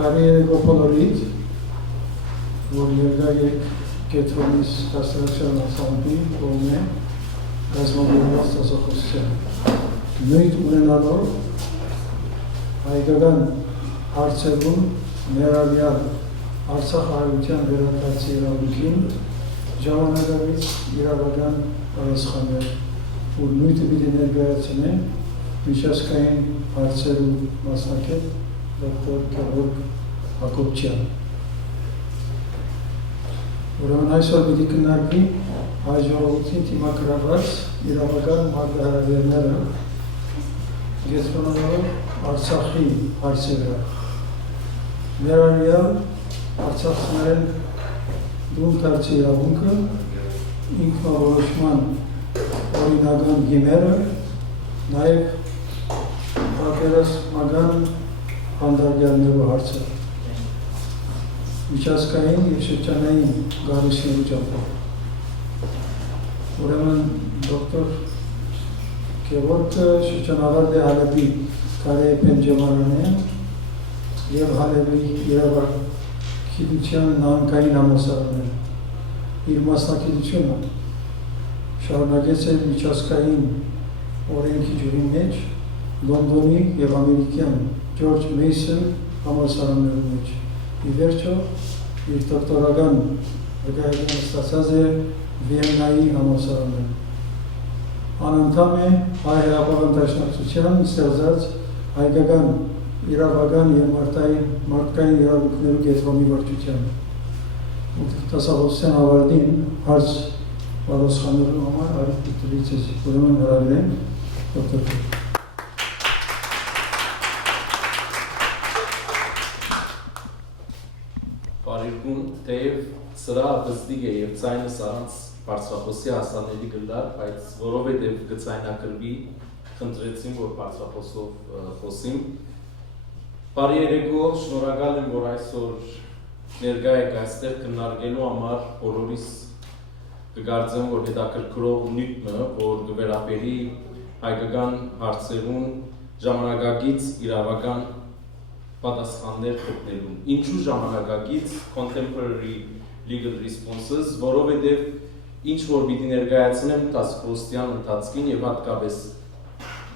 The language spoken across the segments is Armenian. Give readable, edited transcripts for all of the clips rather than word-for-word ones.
Բարի երեկո բոլորիդ, որ ներկա եք Կետրոնից դասարակշան ասամբի կողմ է ռազմավարված դասախոսության։ Նույն ունենալով հայկական հարցերում ներառյալ Արցախ հայության վերակացի իրավունքին ժամանակակից իրավական պատասխաններ, որ նույնը պիտի ներկայացնեն միջազգային հարցերու մասնակետ դոկտոր Գևորգ Հակոբյան։ Ուրեմն այսօր պիտի քննարկվի հայ ժողովրդի դիմակայված իրավական մարտահրավերները կենտրոնանալով Արցախի հարցերը։ Ներառյալ արցախցիներեն դուրս իրավունքը, ինքնորոշման օրինական գիմերը, նաև պատերազմական հանդարտյալներու հարցը, միջազգային և շրջանային գարուսներու ճապով։ Ուրեմն դոկտոր Գևորգը շրջանավարտ է Հալեբի Կարեի Պենջեմարանը և Հալեբի իրավագիտության նահանգային համալսարանը։ Իր մասնակցությունը շարունակեց է միջազգային օրենքի ջուրի մեջ Լոնդոնի և ամերիկյան Ջորջ Մեյսոն համալսարաններու մեջ։ Ի վերջո իր դոկտորական վկայական ստացած է Վիեննայի համալսարաններում։ Անընդհամ է հայ հեղափոխական դաշնակցության ստեղծած հայկական իրավական և մարդկային իրավունքներու կենտրոնի վարչությանը։ Դասախոսության ավարտին հարց պատասխանելու համար արիք դիտելից ես ուրեմն հրավիրեմ դոկտոր։ Բարիգուն թեև սրա բզդիգ է և ցայնս առանց բարձրախոսի հասանելի գլար, բայց որովհետև գծայնակրվի խնդրեցին, որ բարձրախոսով խոսիմ։ Բարի երեկո, շնորհակալ եմ, որ այսօր ներկա եք այստեղ քննարկելու համար բոլորիս կգործեմ, որ հետաքրքրող նյութը, որ կվերապերի հայկական հարցերուն ժամանակակից իրավական պատասխաններ գտնելուն։ Ինչու ժամանակակից contemporary legal responses, որովհետև ինչ որ պիտի ներկայացնեմ դասախոսության ընթացքին եւ հատկապես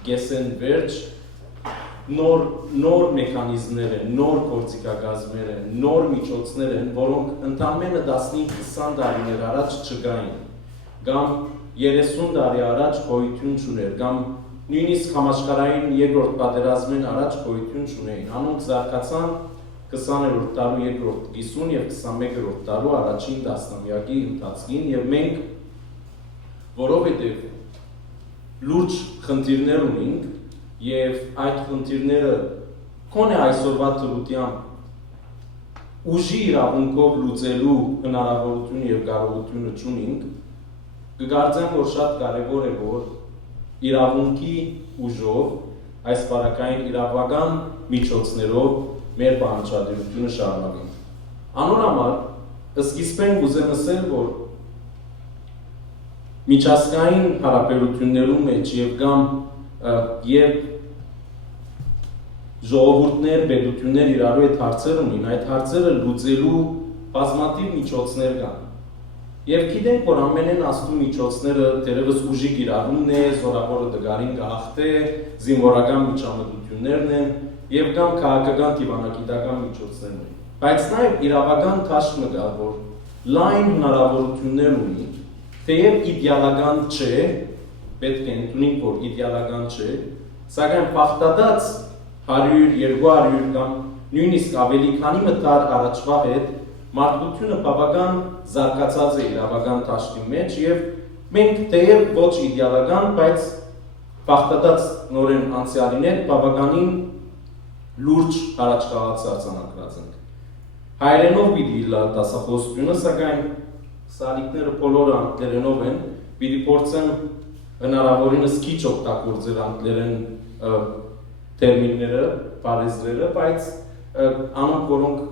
կեսեն վերջ նոր մեխանիզմներ են, նոր գործիքակազմեր են, նոր միջոցներ են, որոնք ընդամենը 15-20 տարիներ առաջ չկային, կամ 30 տարի առաջ գոյություն չուներ, կամ նույնիսկ համաշխարհային երկրորդ պատերազմին առաջ գոյություն չունեին։ Անոնք զարգացան 20-րդ դարու երկրորդ կիսուն և 21-րդ դարու առաջին տասնամյակի ընթացքին և մենք որովհետև լուրջ խնդիրներ ունենք և այդ խնդիրները կոնե այսօրվա դրությամբ ուժի իրավունքով լուծելու հնարավորություն և կարողությունը չունենք, կգործեմ, որ շատ կարևոր է, որ իրավունքի ուժով, այս բարակային իրավական միջոցներով մեր բանջարդյունությունը շարունակենք։ Անոր համար սկիզբեն կուզեմ ասել, որ միջազգային հարաբերություններու մեջ եւ կամ երբ ժողովուրդներ, պետություններ իրարու այդ հարցեր ունին, այդ հարցերը լուծելու բազմաթիվ միջոցներ կան։ Եվ գիտենք, որ ամենեն աստու միջոցները դերևս ուժի կիրառումն է, զորավորը դգարին գահղթ է, զինվորական միջամտություններն են եւ կամ քաղաքական դիվանագիտական միջոցներն են։ Բայց նաեւ իրավական թաշկը կա, որ լայն հնարավորություններ ունի, թեև իդեալական չէ, պետք է ընդունենք, որ իդեալական չէ, սակայն բախտադած 100, 200 կամ նույնիսկ ավելի քանի մտար առաջվա հետ մարդկությունը բավական զարգացած է իրավական թաշկի մեջ եւ մենք թեև ոչ իդեալական, բայց բախտադած նորեն անցյալին հետ բավականին լուրջ առաջխաղաց արձանագրած ենք։ Հայերենով պիտի դասախոսությունը, սակայն սալիկները բոլորը անգլերենով են, պիտի փորձեմ հնարավորինս քիչ օգտագործել անգլերեն տերմինները, բառեզրերը, բայց անոնք, որոնք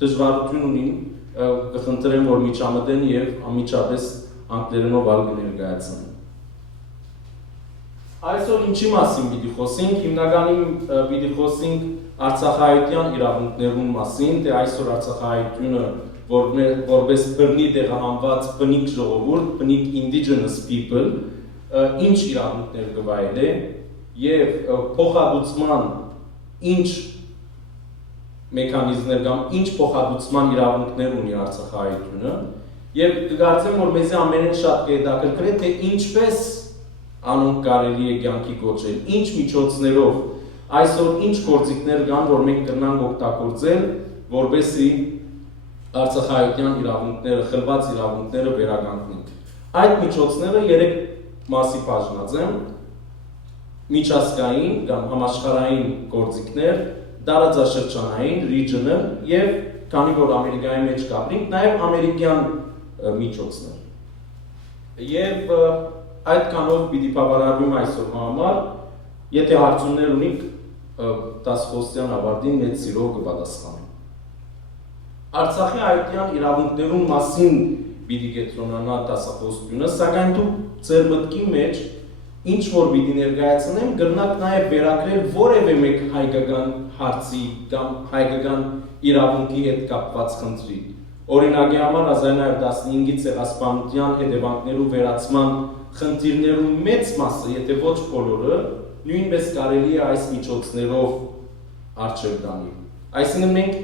դժվարություն ունին, կխնդրեմ, որ միջամտեն եւ անմիջապես անգլերենով ալ կներկայացնեն։ Այսօր ինչի մասին պիտի խոսենք, հիմնականում պիտի խոսենք Արցախահայության իրավունքներուն մասին, թե այսօր Արցախահայությունը որպես բռնի տեղահանված բնիկ ժողովուրդ, բնիկ indigenous people, ինչ իրավունքներ կվայելե եւ փոխհատուցման ինչ մեխանիզմներ կամ ինչ փոխհատուցման իրավունքներ ունի Արցախահայությունը եւ կգործեմ որ մեզ ամենից շատ կհետաքրքրի թե ինչպես անոնք կարելի է կյանքի կոչել, ինչ միջոցներով այսօր ինչ գործիքներ կան, որ մենք կրնանք օգտագործել, որպեսզի Արցախահայության իրավունքները, խլված իրավունքները վերականգնենք։ Այդ միջոցները 3 մասի բաժանած են՝ միջազգային կամ համաշխարհային գործիքներ, տարածաշրջանային, regional եւ քանի որ Ամերիկայի մեջ կապրինք, նաեւ ամերիկյան միջոցներ։ Եվ այդ կանով պիտի բավարարվեմ այսօր համար, եթե հարցումներ ունիք 10 խոստյան ավարտին մեծ սիրով կպատասխանեմ։ Արցախի հայության իրավունքներուն մասին պիտի կենտրոնանա դասախոսությունը, սակայն դու ձեր մտքի մեջ ինչ որ պիտի ներկայացնեմ, կրնակ նաև վերագրել որևէ մեկ հայկական հարցի կամ հայկական իրավունքի հետ կապված խնդրի։ Օրինակի համար 1915-ի ցեղասպանության հետևանքներու վերացման խնդիրներու մեծ մասը, եթե ոչ բոլորը, նույնպես կարելի է այս միջոցներով առջև տանել։ Այսինքն մենք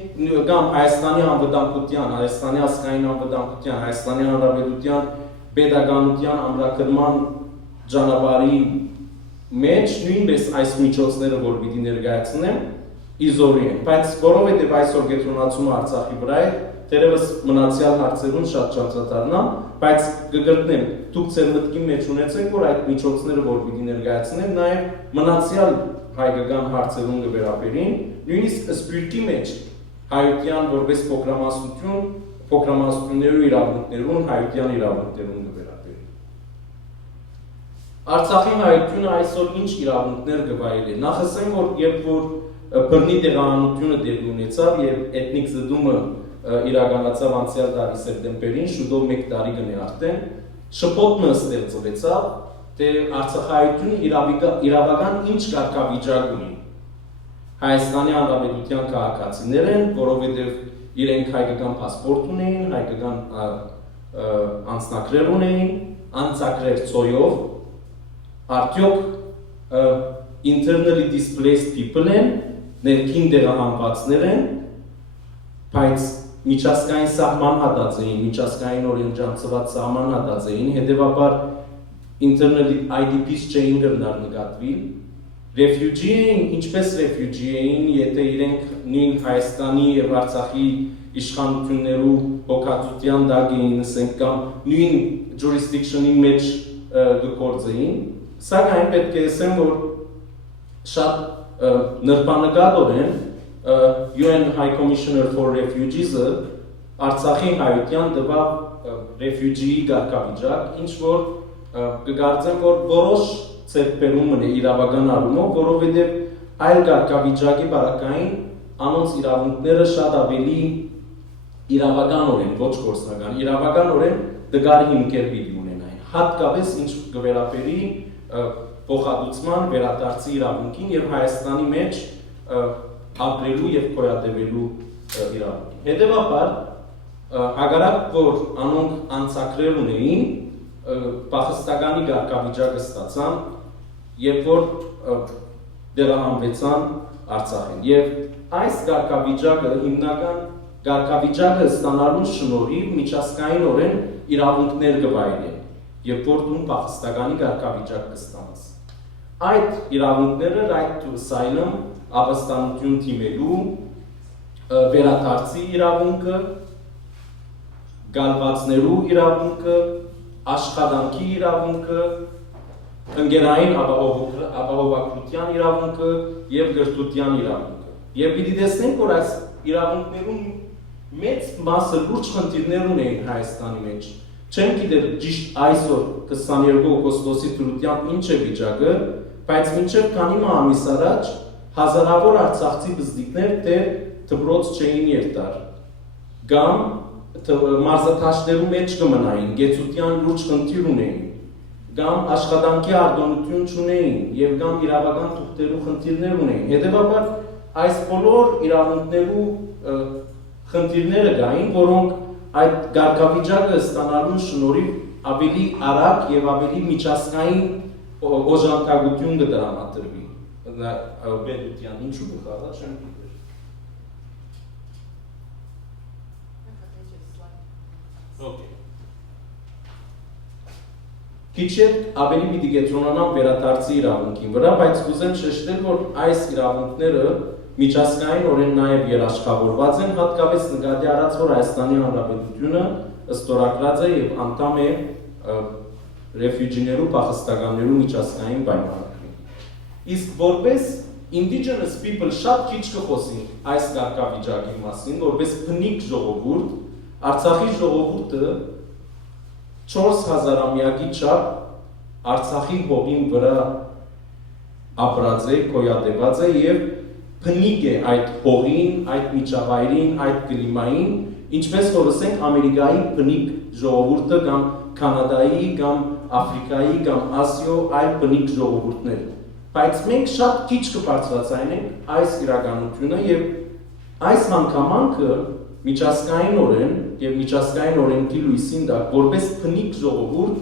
կամ Հայաստանի անվտանգության, Հայաստանի ազգային անվտանգության, Հայաստանի Հանրապետության պետականության ամրագրման ճանապարհի մեջ նույնպես այս միջոցները որ պիտի ներկայացնեմ իզորի են, բայց որովհետև այսօր կենտրոնացումը Արցախի վրա է, դերևս մնացյալ հարցերուն շատ չանդրադառնամ, բայց կգտնեմ դուք ձեր մտքի մեջ ունեցեք, որ այդ միջոցները որ պիտի ներկայացնեմ, նաև մնացյալ հայկական հարցերուն կվերաբերին, նույնիսկ սպյուրքի մեջ հայության որպես փոքրամասնություններու իրավունքներուն, հայության իրավունքներուն կվերաբերին։ Արցախի հայությունը այսօր ինչ իրավունքներ կվայելի։ Նախ ասեմ, որ երբ որ բռնի տեղահանությունը տեղի ունեցավ եւ էթնիկ զդումը իրականացավ անցյալ տարի սեպտեմբերին, շուտով 1 տարի կնի արդեն, շփոթը ստեղծվեցավ, թե Արցախահայությունը իրավական ինչ կարգավիճակ ունի։ Հայաստանի Հանրապետության քաղաքացիներ են, որովհետև իրենք հայկական պասպորտ ունեին, հայկական անձնակրեր ունեին, անձակրեր ծոյով, արդյոք internally displaced people են, ներքին տեղահանվածներ են, բայց միջազգային սահման հատած էին, միջազգային օրենսդրությամբ սահման հատած էին, հետևաբար internally IDPs չէին կրնար նկատվի, refugee էին, ինչպես refugee էին, եթե իրենք նույն Հայաստանի եւ Արցախի իշխանություններու հոգացության դակ էին, ասենք կամ նույն jurisdiction-ի մեջ գործեին, սակայն պետք է ասեմ, որ շատ նրբանկատորեն UN High Commissioner for Refugees-ը Արցախի հայության տվավ refugee կարգավիճակ, ինչ որ կգործեմ, որ որոշ ցերպերում է իրավական առումով, որովհետև այլ կարգավիճակի բարակային անոնց իրավունքները շատ ավելի իրավականորեն, ոչ գործնական, իրավականորեն դգար հիմքեր պիտի ունենային, հատկապես ինչ կվերաբերի փոխհատուցման վերադարձի իրավունքին եւ Հայաստանի մեջ ապրելու եւ կոյատևելու իրավունքին։ Հետևաբար, հակառակ որ անոնք անցակրեր ունեին, փախստականի կարգավիճակը ստացան, երբ որ տեղահանվեցան Արցախին։ Եվ այս կարգավիճակը հիմնական կարգավիճակը ստանալու շնորհիվ միջազգայինորեն իրավունքներ կվայելեն, երբ որ դու փախստականի կարգավիճակ կստանաս։ Այդ իրավունքները right to asylum, ապստամբություն թիմելու, վերադարձի իրավունքը, գալվածներու իրավունքը, աշխատանքի իրավունքը, ընկերային ապահովագրության իրավունքը եւ գրթության իրավունքը։ Եվ պիտի տեսնենք, որ այս իրավունքներուն մեծ մասը լուրջ խնդիրներ ունեն Հայաստանի մեջ։ Չեմ գիտեր ճիշտ այսօր 22 օգոստոսի դրությամբ ինչ է վիճակը, բայց մինչև քանի ամիս առաջ հազարավոր արցախցի բզդիկներ դեռ դպրոց չէին երթար։ Կամ մարզաթաշներու մեջ կմնային, գեցության լուրջ խնդիր ունեին, կամ աշխատանքի արտոնություն չունեին, եւ կամ իրավական թուղթերու խնդիրներ ունեին։ Հետևաբար այս բոլոր իրավունքներու խնդիրները կային, որոնք այդ գարկավիճակը ստանալու շնորհիվ ավելի արագ եւ ավելի միջազգային օժանդակություն կդրամատրվի։ Բեդուտյան ինչու գխառա չեմ գիտեր։ Okay. Քիչ ավելի պիտի կենտրոնանամ վերադարձի իրավունքին վրա, բայց կուզեմ շեշտել, որ այս իրավունքները միջազգային օրեն նաև երաշխավորված են, հատկապես նկատի առած, որ Հայաստանի Հանրապետությունը ստորագրած է եւ անդամ է ռեֆյուջիներու փախստականներու միջազգային պայմանագրին։ Իսկ որպես indigenous people շատ քիչ կխոսենք այս կարգավիճակի մասին, որպես բնիկ ժողովուրդ, Արցախի ժողովուրդը 4000-ամյակի չափ Արցախի հողին վրա ապրած է, գոյատևած է եւ բնիկ է այդ հողին, այդ միջավայրին, այդ կլիմային, ինչպես որ ասենք Ամերիկայի բնիկ ժողովուրդը կամ Կանադայի կամ Աֆրիկայի կամ Ասիո այլ բնիկ ժողովուրդներ։ Բայց մենք շատ քիչ կբարձրացնենք այս իրականությունը եւ այս հանգամանքը միջազգայինորեն եւ միջազգային օրենքի լույսին դա որպես բնիկ ժողովուրդ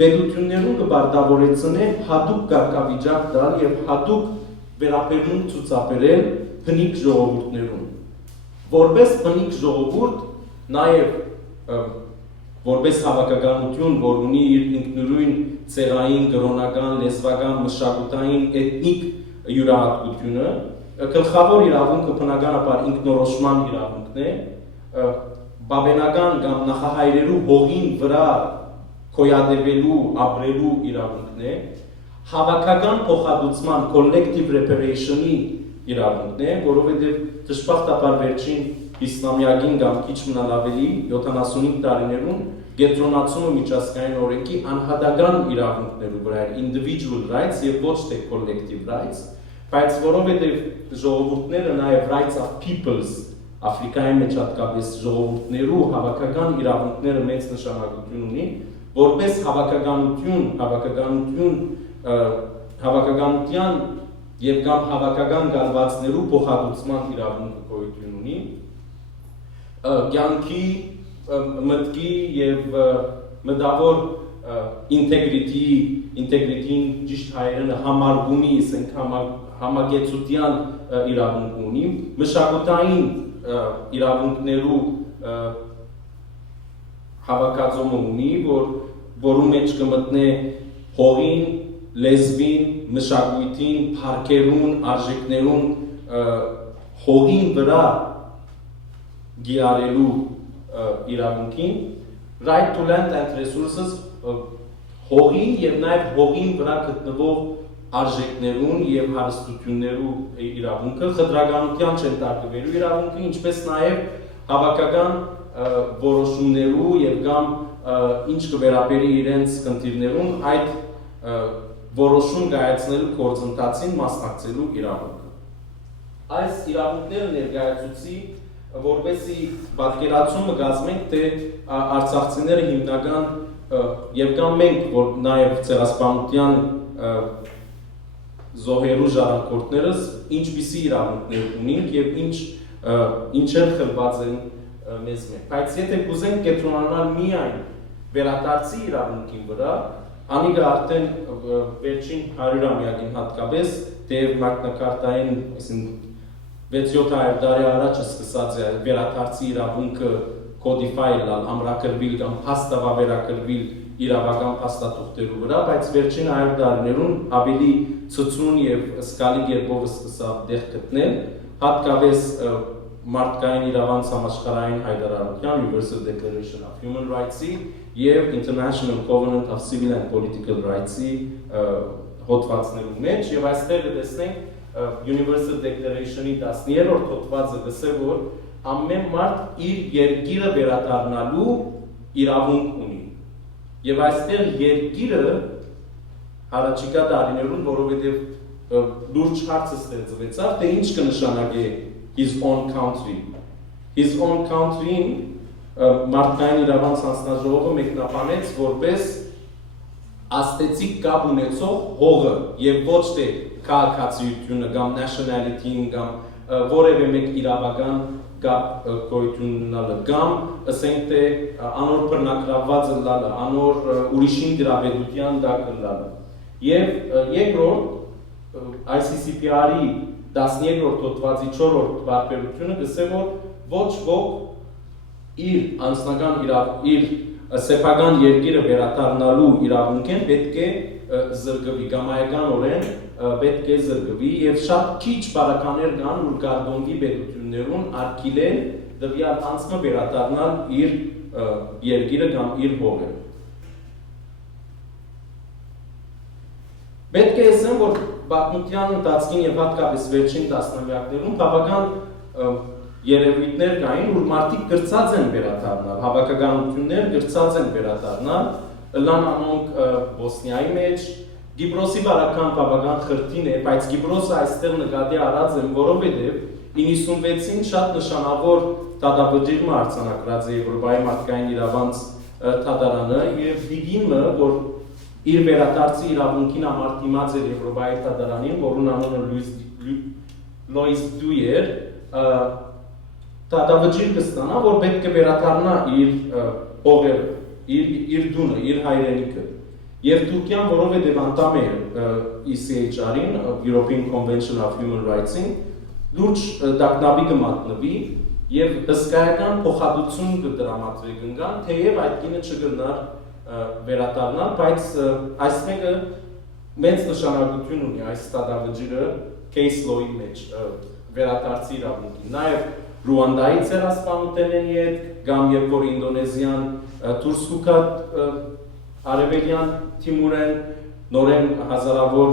բեդություններուն կբարտավորեցնե հատուկ կարգավիճակ տալ եւ հատուկ վերաբերմունք ցուցաբերել բնիկ ժողովուրդներուն որպես բնիկ ժողովուրդ նաեւ որպես հավաքականություն որ ունի իր ինքնուրույն ցեղային, կրոնական, լեզվական, մշակութային, էթնիկ յուրահատկությունը գլխավոր իրավունքը բնականաբար ինքնորոշման իրավունքն է, բաբենական կամ նախահայրերու հողին վրա գոյատևելու, ապրելու իրավունքն է, հավաքական փոխհատուցման collective reparation-ի իրավունքն է, որովհետև դժբախտաբար վերջին 50-ամյակին կամ քիչ մնալ ավելի 75 տարիներուն կենտրոնացումը միջազգային օրենքի անհատական իրավունքներու վրա է individual rights եւ ոչ թե collective rights բայց որովհետև ժողովուրդները նաև rights of peoples Աֆրիկայի մեջ հատկապես ժողովուրդներու հավաքական իրավունքները մեծ նշանակություն ունի, որպես հավաքականության եւ կամ հավաքական գալվածներու փոխհատուցման իրավունքը գոյություն ունի, կյանքի, մտքի եւ մտավոր ինտեգրիտին ճիշտ հայերենը համարգումի, ասենք համագեցության իրավունք ունի, մշակութային իրավունքներու հավաքածումը ունի, որու մեջ կմտնե հողին, լեզվին, մշակույթին, փառքերուն, արժեքներուն հողին վրա գիարելու իրավունքին, right to land and resources հողին եւ նաեւ հողին վրա գտնվող արժեքներուն եւ հարստություններու իրավունքը, խտրականության չենթարկվելու իրավունքը, ինչպես նաեւ հավաքական որոշումներու եւ կամ ինչ կվերաբերի իրենց խնդիրներուն այդ որոշում կայացնելու գործընթացին մասնակցելու իրավունքը։ Այս իրավունքները ներկայացուցի, որպեսզի պատկերացումը կազմենք, թե արցախցիները հիմնական եւ կամ մենք, որ նաեւ ցեղասպանության զոհերու ժառանգորդներս ինչպիսի իրավունքներ ունենք եւ ինչեր խլված են մեզ մեջ։ Բայց եթե կուզենք կենտրոնանալ միայն վերադարձի իրավունքին վրա, անիկը արդեն վերջին 100-ամյակին հատկապես թեև մագնաքարտային, այսինքն 600-700 տարի առաջ սկսած է վերադարձի իրավունքը կոդիֆայել, ամրագրվել կամ հաստավավերագրվել իրավական փաստաթուղթերու վրա, բայց վերջին 100 տարիներուն ավելի ցուցուն եւ սկալի կերպով սկսավ դեղ գտնել, հատկապես մարդկային իրավանց համաշխարհային հայտարարության Universal Declaration of Human Rights-ի եւ International Covenant of Civil and Political Rights-ի հոդվածներու մեջ եւ այստեղ տեսնենք Universal Declaration-ի 10-րդ հոդվածը գսե որ ամեն մարդ իր երկիրը վերադառնալու իրավունք ունի եւ այստեղ երկիրը առաջիկա տարիներուն որովհետեւ լուրջ հարցը ստեղծվեցավ թե ինչ կնշանակի his own country. His own country-ին մարդկային իրավանց հանձնաժողովը մեկնաբանեց որպես աստեցիկ կապ ունեցող հողը եւ ոչ թե քաղաքացիությունը կամ nationality-ին կամ որևէ մեկ իրավական կապ գոյություն ունենալը կամ ասենք թե անոր բռնակրաված լալը, անոր ուրիշին դրաբեդության դա կլալը։ Եվ երկրորդ ICCPR-ի 13-րդ հոդվածի 4-րդ վարպետությունը գսե որ ոչ ոք իր անձնական իր սեփական երկիրը վերադառնալու իրավունքին պետք է զրկվի գամայականորեն պետք է զրկվի եւ շատ քիչ բարականներ կան որ գարդոնի պետություններուն արգելեն դվյալ անձը վերադառնալ իր երկիրը կամ իր հողերը։ Պետք է ասեմ որ պատմության ընթացքին եւ հատկապես վերջին տասնամյակներում բավական երևույթներ կային որ մարդիկ գրծած են վերադառնալ, հավաքականություններ գրծած են վերադառնալ, լան անոնք Բոսնիայի մեջ Գիբրոսի բարական բավական խրտին է, բայց Գիբրոսը այստեղ նկատի առած եմ, որովհետև 96-ին շատ նշանավոր դատավճիռը արձանագրած է Եվրոպայի մարդկային իրավանց դատարանը եւ Դիգինը, որ իր վերադարձի իրավունքին համար դիմաց էր Եվրոպայի դատարանին, որուն անունը Լոյս Դուեր, դատավճիռ կստանա, որ պետք է վերադառնա իր հողերը, իր դունը, իր հայրենիքը։ Եվ Թուրքիան, որովհետև անդամ է ECHR-ին, European Convention of Human Rights-ին, լուրջ տագնապի կմատնվի եւ հսկայական փոխհատուցում կդրամատրի կնգան, թեև այդ կինը չգնար վերադառնալ, բայց այս մեկը մեծ նշանակություն ունի այս դատավճիռը case law-ի մեջ վերադարձի իրավունքի։ Նաեւ Ռուանդայի ցեղասպանության հետ, կամ երբ որ Ինդոնեզիան դուրս կգա Արևելյան Թիմուրեն նորեն հազարավոր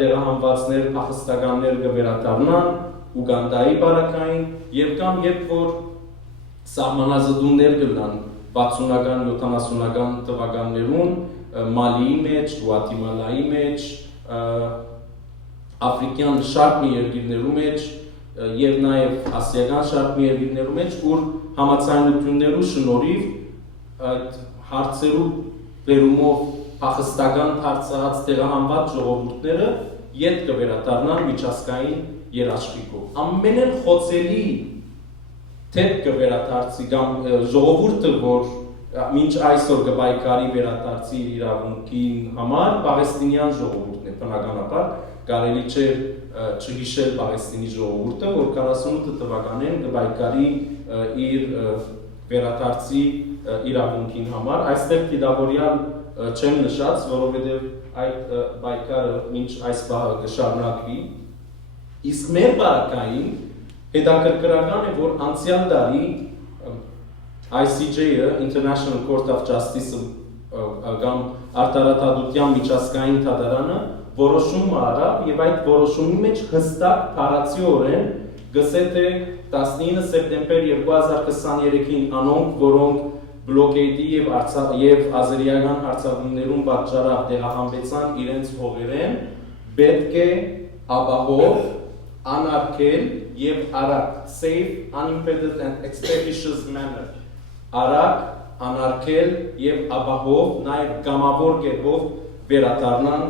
դեղահանվածներ, փախստականներ կվերադառնան Ուգանդայի բարակային եւ կամ երբ որ սահմանազդումներ կլան 60-ական, 70-ական թվականներուն Մալիի մեջ, Գուատեմալայի մեջ, աֆրիկյան շատ մի երկիրներու մեջ եւ նաեւ ասիական շատ մի երկիրներու մեջ, որ համաձայնություններու շնորհիվ այդ հարցերու վերումով փախստական դարձած տեղահանված ժողովուրդները ետ կվերադառնան միջազգային երաշխիքով։ Ամենեն խոցելի դեպք կվերադարձի կամ ժողովուրդը, որ մինչ այսօր կպայքարի վերադարձի իրավունքի համար Պաղեստինյան ժողովուրդն է, բնականաբար կարելի չէ չհիշել Պաղեստինի ժողովուրդը, որ 48 թվականին կպայքարի իր վերադարձի իրավունքին համար, այստեղ դիտավորյալ չեմ նշած, որովհետև այդ պայքարը մինչ այս բահը կշարունակվի, իսկ մեր բարակային հետաքրքրական է, որ անցյալ տարի ICJ-ը, International Court of Justice-ը կամ արտարադատության միջազգային դատարանը որոշում արավ եւ այդ որոշումի մեջ հստակ փառացիորեն գսե թե 19 սեպտեմբեր 2023-ին անոնք, որոնք բլոկեյդի եւ ազերիական հարձակումներուն պատճառով տեղահանվեցան իրենց հողերեն, պետք է ապահով, անարգել եւ արագ, safe, unimpeded and expeditious manner, արագ, անարգել եւ ապահով, նաեւ կամավոր կերպով վերադառնան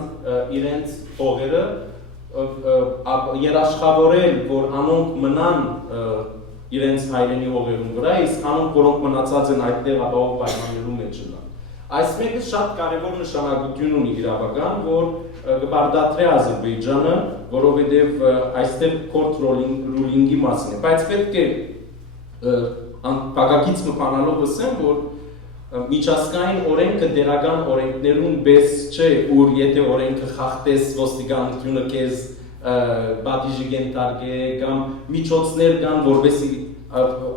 իրենց հողերը, երաշխավորել, որ անոնք մնան իրենց հայրենի հողերուն վրա, իսկ անոնք, որոնք մնացած են այդտեղ ապահով պայմաններու մեջ լան։ Այս մեկը շատ կարևոր նշանակություն ունի իրավական, որ կբարդատրի Ադրբեջանը, որովհետև այստեղ court ruling-ի մասին է, բայց պետք է պակակից մփանալով ասեմ, որ միջազգային օրենքը դերական օրենքներուն պես չէ, որ եթե օրենքը խախտես ոստիկանությունը քեզ բադիժի գենտարգե կամ միջոցներ կան, որովհետեւ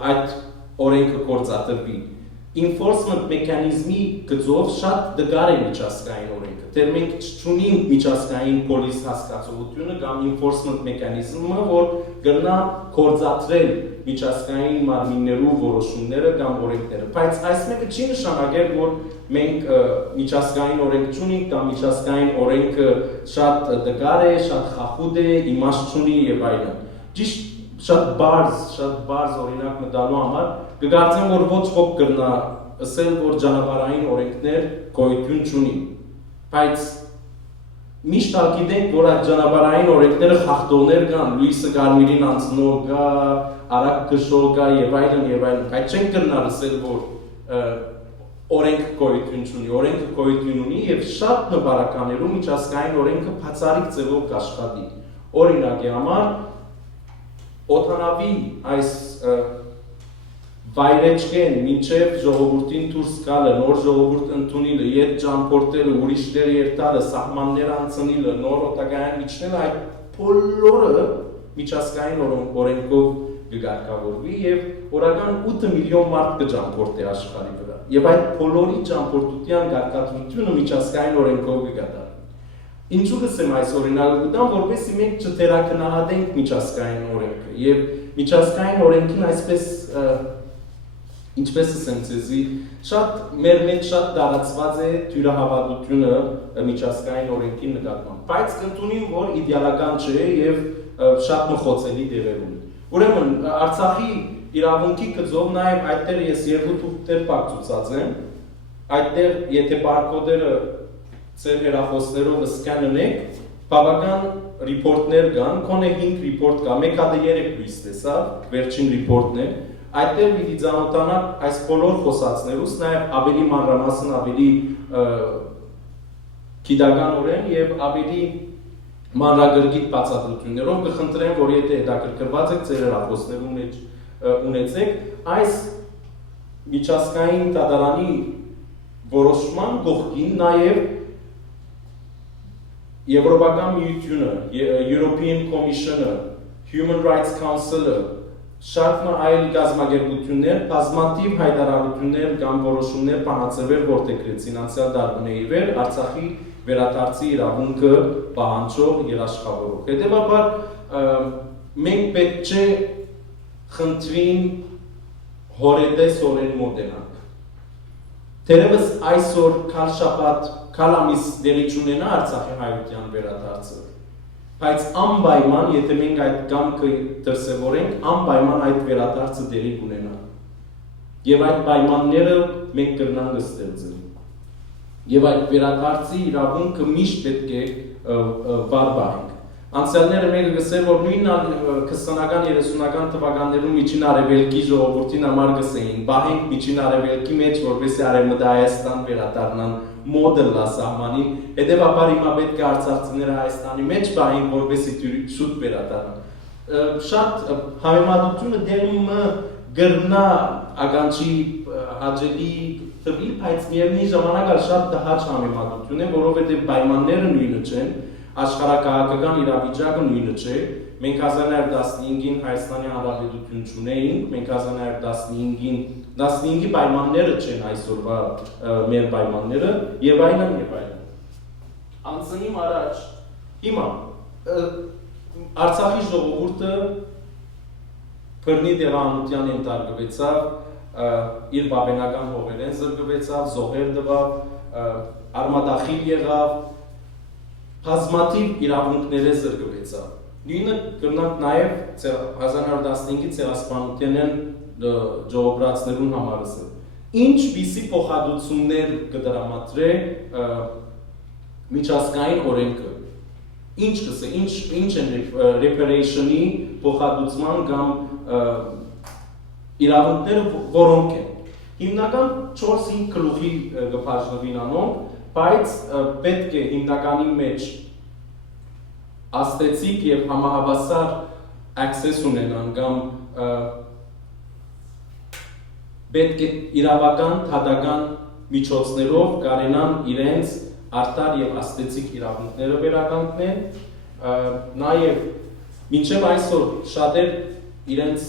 այդ օրենքը կործատրվի։ Enforcement մեխանիզմի գծով շատ դժվար է միջազգային օրենքը։ Դեռ մենք չունենք միջազգային պոլիս հասկացողությունը կամ enforcement մեխանիզմը, որ կգնա կործատրել միջազգային մարմիններու որոշումները կամ օրենքները, բայց այս մեկը չի նշանակել, որ մենք միջազգային օրենք չունենք կամ միջազգային օրենքը շատ դժվար է, շատ խախուտ է, իմաստ չունի եւ այլն։ Ճիշտ շատ բարձ օրինակ մտալու համար կգործեմ, որ ոչ ոք կգնա ասել, որ ճանապարհային օրենքներ գոյություն չունի, բայց Միշտ ալ գիտենք, որ այդ ճանապարհային օրենքները խախտողներ կան, լույսը կարմիրին անցնող կա, արագ քշող կա եւ այլն, այդ չենք կրնալ ասել, որ օրենք գոյություն ունի, օրենքը գոյություն ունի եւ շատ նպարականներում միջազգային օրենքը բացառիկ ձևով կաշխատի։ Օրինակի համար օդանավի այս վայրեջքեն մինչև ժողովրդին դուրս գալը, նոր ժողովուրդ ընդունիլը, ետ ճամփորդելը, ուրիշներ երթալը, սահմաններ անցնիլը, նոր օտագային իջնելը, այդ բոլորը միջազգային օրենքով կգարկավորվի եւ օրական 8 միլիոն մարդ կճամփորդի աշխարհի վրա։ Եվ այդ բոլորի ճամփորդության գարկատվությունը միջազգային օրենքով կգադարվի։ Ինչու կսեմ այս օրինակը տամ, որպեսզի մենք չթերակնահատենք միջազգային օրենքը եւ միջազգային օրենքին այսպես ինչպես ասեմ ցեզի շատ մեր մեջ շատ տարածված է թյուրահավատությունը միջազգային օրենքի նկատմամբ, բայց կընդունիմ, որ իդեալական չէ եւ շատ մխոցելի դերեր ունի։ Ուրեմն Արցախի իրավունքի գծով նաեւ այդտեղ ես երկու թուղթեր փակցուցած եմ, այդտեղ եթե բարկոդերը ծեր հեռախոսներով սկաննեք, բավական ռիպորտներ կան, քոնե 5 ռիպորտ կա, մեկ հատ 3 լույս տեսավ, վերջին ռիպորտն է, այդտեղ պիտի ծանոթանաք այս բոլոր խոսածներուց, նաև ավելի մանրամասն, ավելի գիտականորեն եւ ավելի մանրագրգիռ բացատրություններով կխնդրեմ, որ եթե հետաքրքրված եք ձեր հեռախոսներում մեջ ունեցեք, այս միջազգային դատարանի որոշման կողքին նաև Եվրոպական միությունը, European Commission-ը, Human Rights Council-ը, շատ այլ գազམ་ագերբություններ, բազմաթիվ հայտարարություններ կամ որոշումներ բանաձևեր որդեգրեցին անցյալ տարիների վեր Արցախի վերադարձի իրավունքը պահանջող երաշխավորող։ Հետևաբար մենք պետք չէ խնդրին հորետես օրեն մոտենանք։ Թերևս այսօր քան շաբաթ, քան ամիս դերի չունենա Արցախի հայության վերադարձը, բայց անպայման, եթե մենք այդ կամքը դրսևորենք, անպայման այդ վերադարձը դերի կունենա։ Եվ այդ պայմանները մենք կրնանք ստեղծել։ Եվ այդ վերադարձի իրավունքը միշտ պետք է վարվենք։ Անցյալները մեկը գսել, որ նույն 20-ական, 30-ական թվականներում միջին արևելքի ժողովրդին համար գսեին, բահենք միջին արևելքի մեջ, որպեսզի արևմտա Հայաստան վերադառնան մոդելը սահմանին, հետևաբար հիմա պետք է արցախցիները Հայաստանի մեջ բահենք, որպեսզի շուտ վերադառնան։ Շատ համեմատությունը դերում գրնա ականջի հաճելի թվի, բայց միևնույն ժամանակ շատ տհաճ համեմատություն է, որովհետև պայմանները նույնը չեն, աշխարհակահաղական իրավիճակը նույնը չէ, մենք 1915-ին Հայաստանի Հանրապետություն չունեինք, մենք 1915-ի պայմանները չեն այսօրվա մեր պայմանները, եւ այլն եւ այլն։ Անցնիմ առաջ, հիմա Արցախի ժողովուրդը բռնի դեղանության ենթարկվեցավ, իր բաբենական հողերեն զրկվեցավ, զոհեր տվավ, արմատախիլ եղավ, բազմաթիվ իրավունքները զրկվեցավ։ Նույնը կրնանք նաև 1915-ի ցեղասպանության ժողովրդացիներուն համար ասել։ Ինչպիսի փոխհատուցումներ կդրամատրե միջազգային օրենքը։ Ինչ կսե, ինչ են reparation-ի փոխհատուցման կամ իրավունքները որոնք են։ Հիմնական 4-5 գլուխի կբաժնվին անոնք, բայց պետք է հիմնականի մեջ աստեցիկ եւ համահավասար access ունենան կամ պետք է իրավական թադական միջոցներով կարենան իրենց արտար եւ աստեցիկ իրավունքները վերականգնեն, նաեւ մինչեւ այսօր շատեր իրենց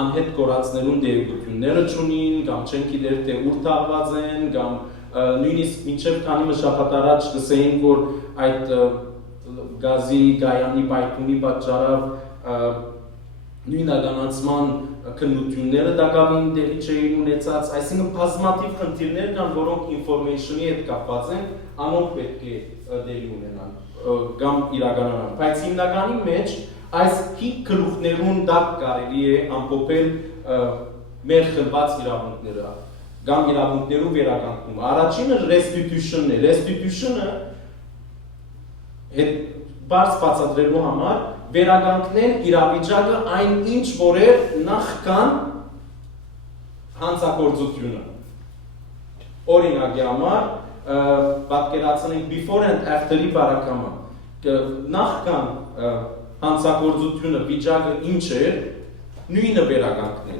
անհետ կորածներուն դերակատարությունները չունին կամ չեն գիտեր թե ուր թաղված են կամ նույնիսկ մինչև քանի շաբաթ առաջ գսեին, որ այդ գազի գայանի պայթյունի պատճառով նույնականացման քննությունները դակավին տեղի չէին ունեցած, այսինքն բազմաթիվ խնդիրներ կան, որոնք information-ի հետ կապված են, անոնք պետք է դերի ունենան կամ իրականանան, բայց հիմնականի մեջ այս 5 գլուխներուն դակ կարելի է ամփոփել մեր խլված իրավունքները կամ իրավունքներու վերականգնումը։ Առաջինը restitution-ն է։ Restitution-ը բարձ բացատրելու համար վերականգնել իրավիճակը այն ինչ որ էր նախքան հանցագործությունը։ Օրինակի համար պատկերացնենք before and after-ի բարակամը։ Նախքան հանցագործությունը վիճակը ինչ էր, նույնը վերականգնել։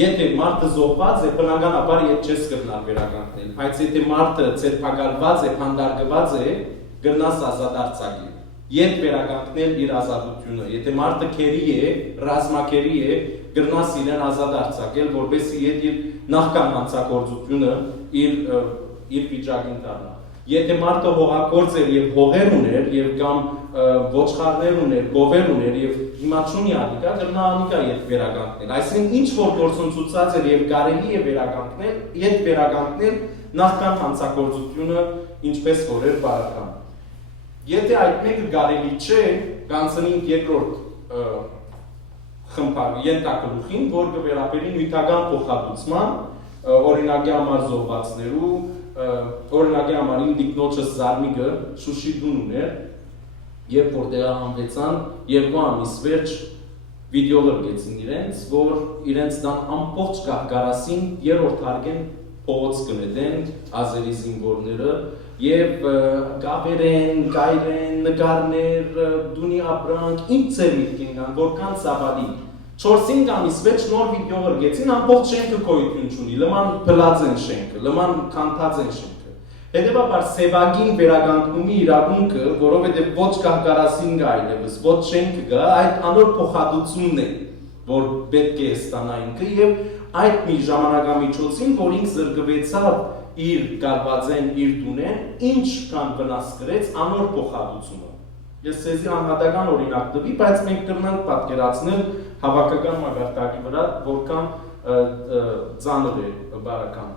Եթե մարդը զոհված է, բնականաբար եթե չես կրնար վերականգնել, բայց եթե մարդը ձերբակալված է, փանդարգված է, գրնաս ազատ արձակել։ Ետ վերականգնել իր ազատությունը, եթե մարդը քերի է, ռազմակերի է, գրնաս իրեն ազատ արձակել, որպեսզի եթե նախքան հանցագործությունը իր վիճակին դառնա։ Եթե մարդը հողագործ էր եւ հողեր ուներ եւ կամ ոչխարներ ուներ, գովեր ուներ եւ հիմա չունի ադիկա, գրնա ադիկա ետ վերականգնել։ Այսինքն ինչ որ գործընթացած էր եւ կարելի է վերականգնել, ետ վերականգնել նախքան հանցագործությունը ինչպես որ էր բարական։ Եթե այդ մեկը կարելի չէ, կանցնենք երկրորդ խմբակի ենթակլուխին, որ կվերապերի նյութական փոխհատուցման, օրինակի համար զոհվածներու, օրինակի համար ինքնոջս Զարմիկը Շուշի դուն ուներ, երբ որ տեղահանվեցան, երկու ամիս վերջ վիդեո լրկեցին իրենց, որ իրենց դան ամբողջ կահկարասին երրորդ հարգեն փողոց կնետեն ազերի զինվորները եւ գավերեն, գայրեն, նկարներ, դունի ապրանք, ինչ ծերմիտքին կան, որքան սավալի 4-5 ամիս վեճ նոր վիդեո լրկեցին, ամբողջ շենքը գոյություն չունի, լման փլած են շենքը, լման քանթած են շենքը։ Հետևաբար սևագին վերականգնումի իրավունքը, որովհետեւ ոչ կահկարասին գա այլևս, ոչ շենքը գա, այդ անոր փոխհատուցումն է, որ պետք է ստանա ինքը եւ այդ մի ժամանակամիջոցին, որ ինքը զրկվեցավ իր գարվածեն, իր դունեն, ինչ կան վնաս կրեց անոր փոխհատուցումը։ Ես ցեզի անհատական օրինակ տվի, բայց մենք կրնանք պատկերացնել հավաքական մակարդակի վրա, որքան ծանր է բարական։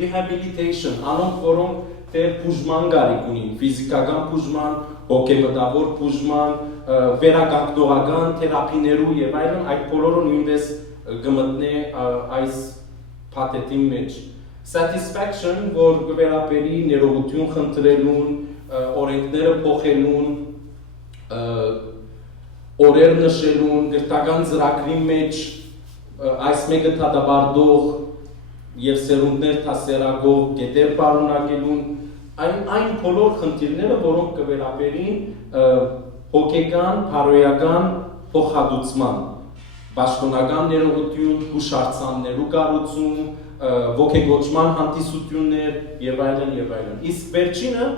Rehabilitation, անոնք, որոնք դեր բուժման կարիք ունին, ֆիզիկական բուժման, հոգեվտավոր բուժման, վերականգնողական թերապիներու եւ այլն, այդ բոլորը նույնպես գմտնե այս փաթեթի մեջ։ Satisfaction, որ կվերապերի ներողություն խնդրելուն, օրենքները փոխելուն, օրեր նշելուն, գրթական ծրագրի մեջ այս մեկը թադաբարդող եւ սերունդներ թասերագող գետեր պարունակելուն, այն բոլոր խնդիրները, որոնք կվերապերին հոգեկան, փարոյական փոխհատուցման, պաշտոնական ներողություն, հուշարձաններու կառուցում, ոգեգոճման հանդիսություններ եւ այլն եւ այլն։ Իսկ վերջինը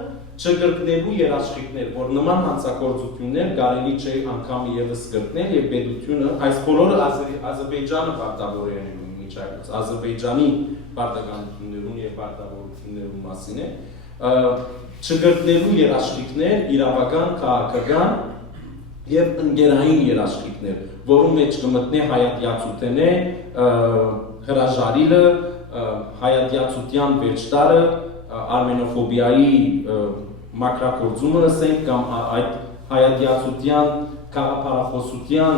չկրկնելու երաշխիքներ, որ նման հանցագործություններ կարելի չէ անգամ եւս կրկնել եւ պետությունը այս բոլորը Ադրբեջանը պարտավոր է անում միջակայքից, Ադրբեջանի պարտականություններուն եւ պարտավորություններուն մասին է, չկրկնելու երաշխիքներ, իրավական, քաղաքական եւ ընկերային երաշխիքներ, որում մեջ կմտնի հայատյացութենե, հրաժարիլը, հայատյացության վերջտարը, արմենոֆոբիայի մակրագործումը ասենք կամ այդ հայատյացության քաղաքապարախոսության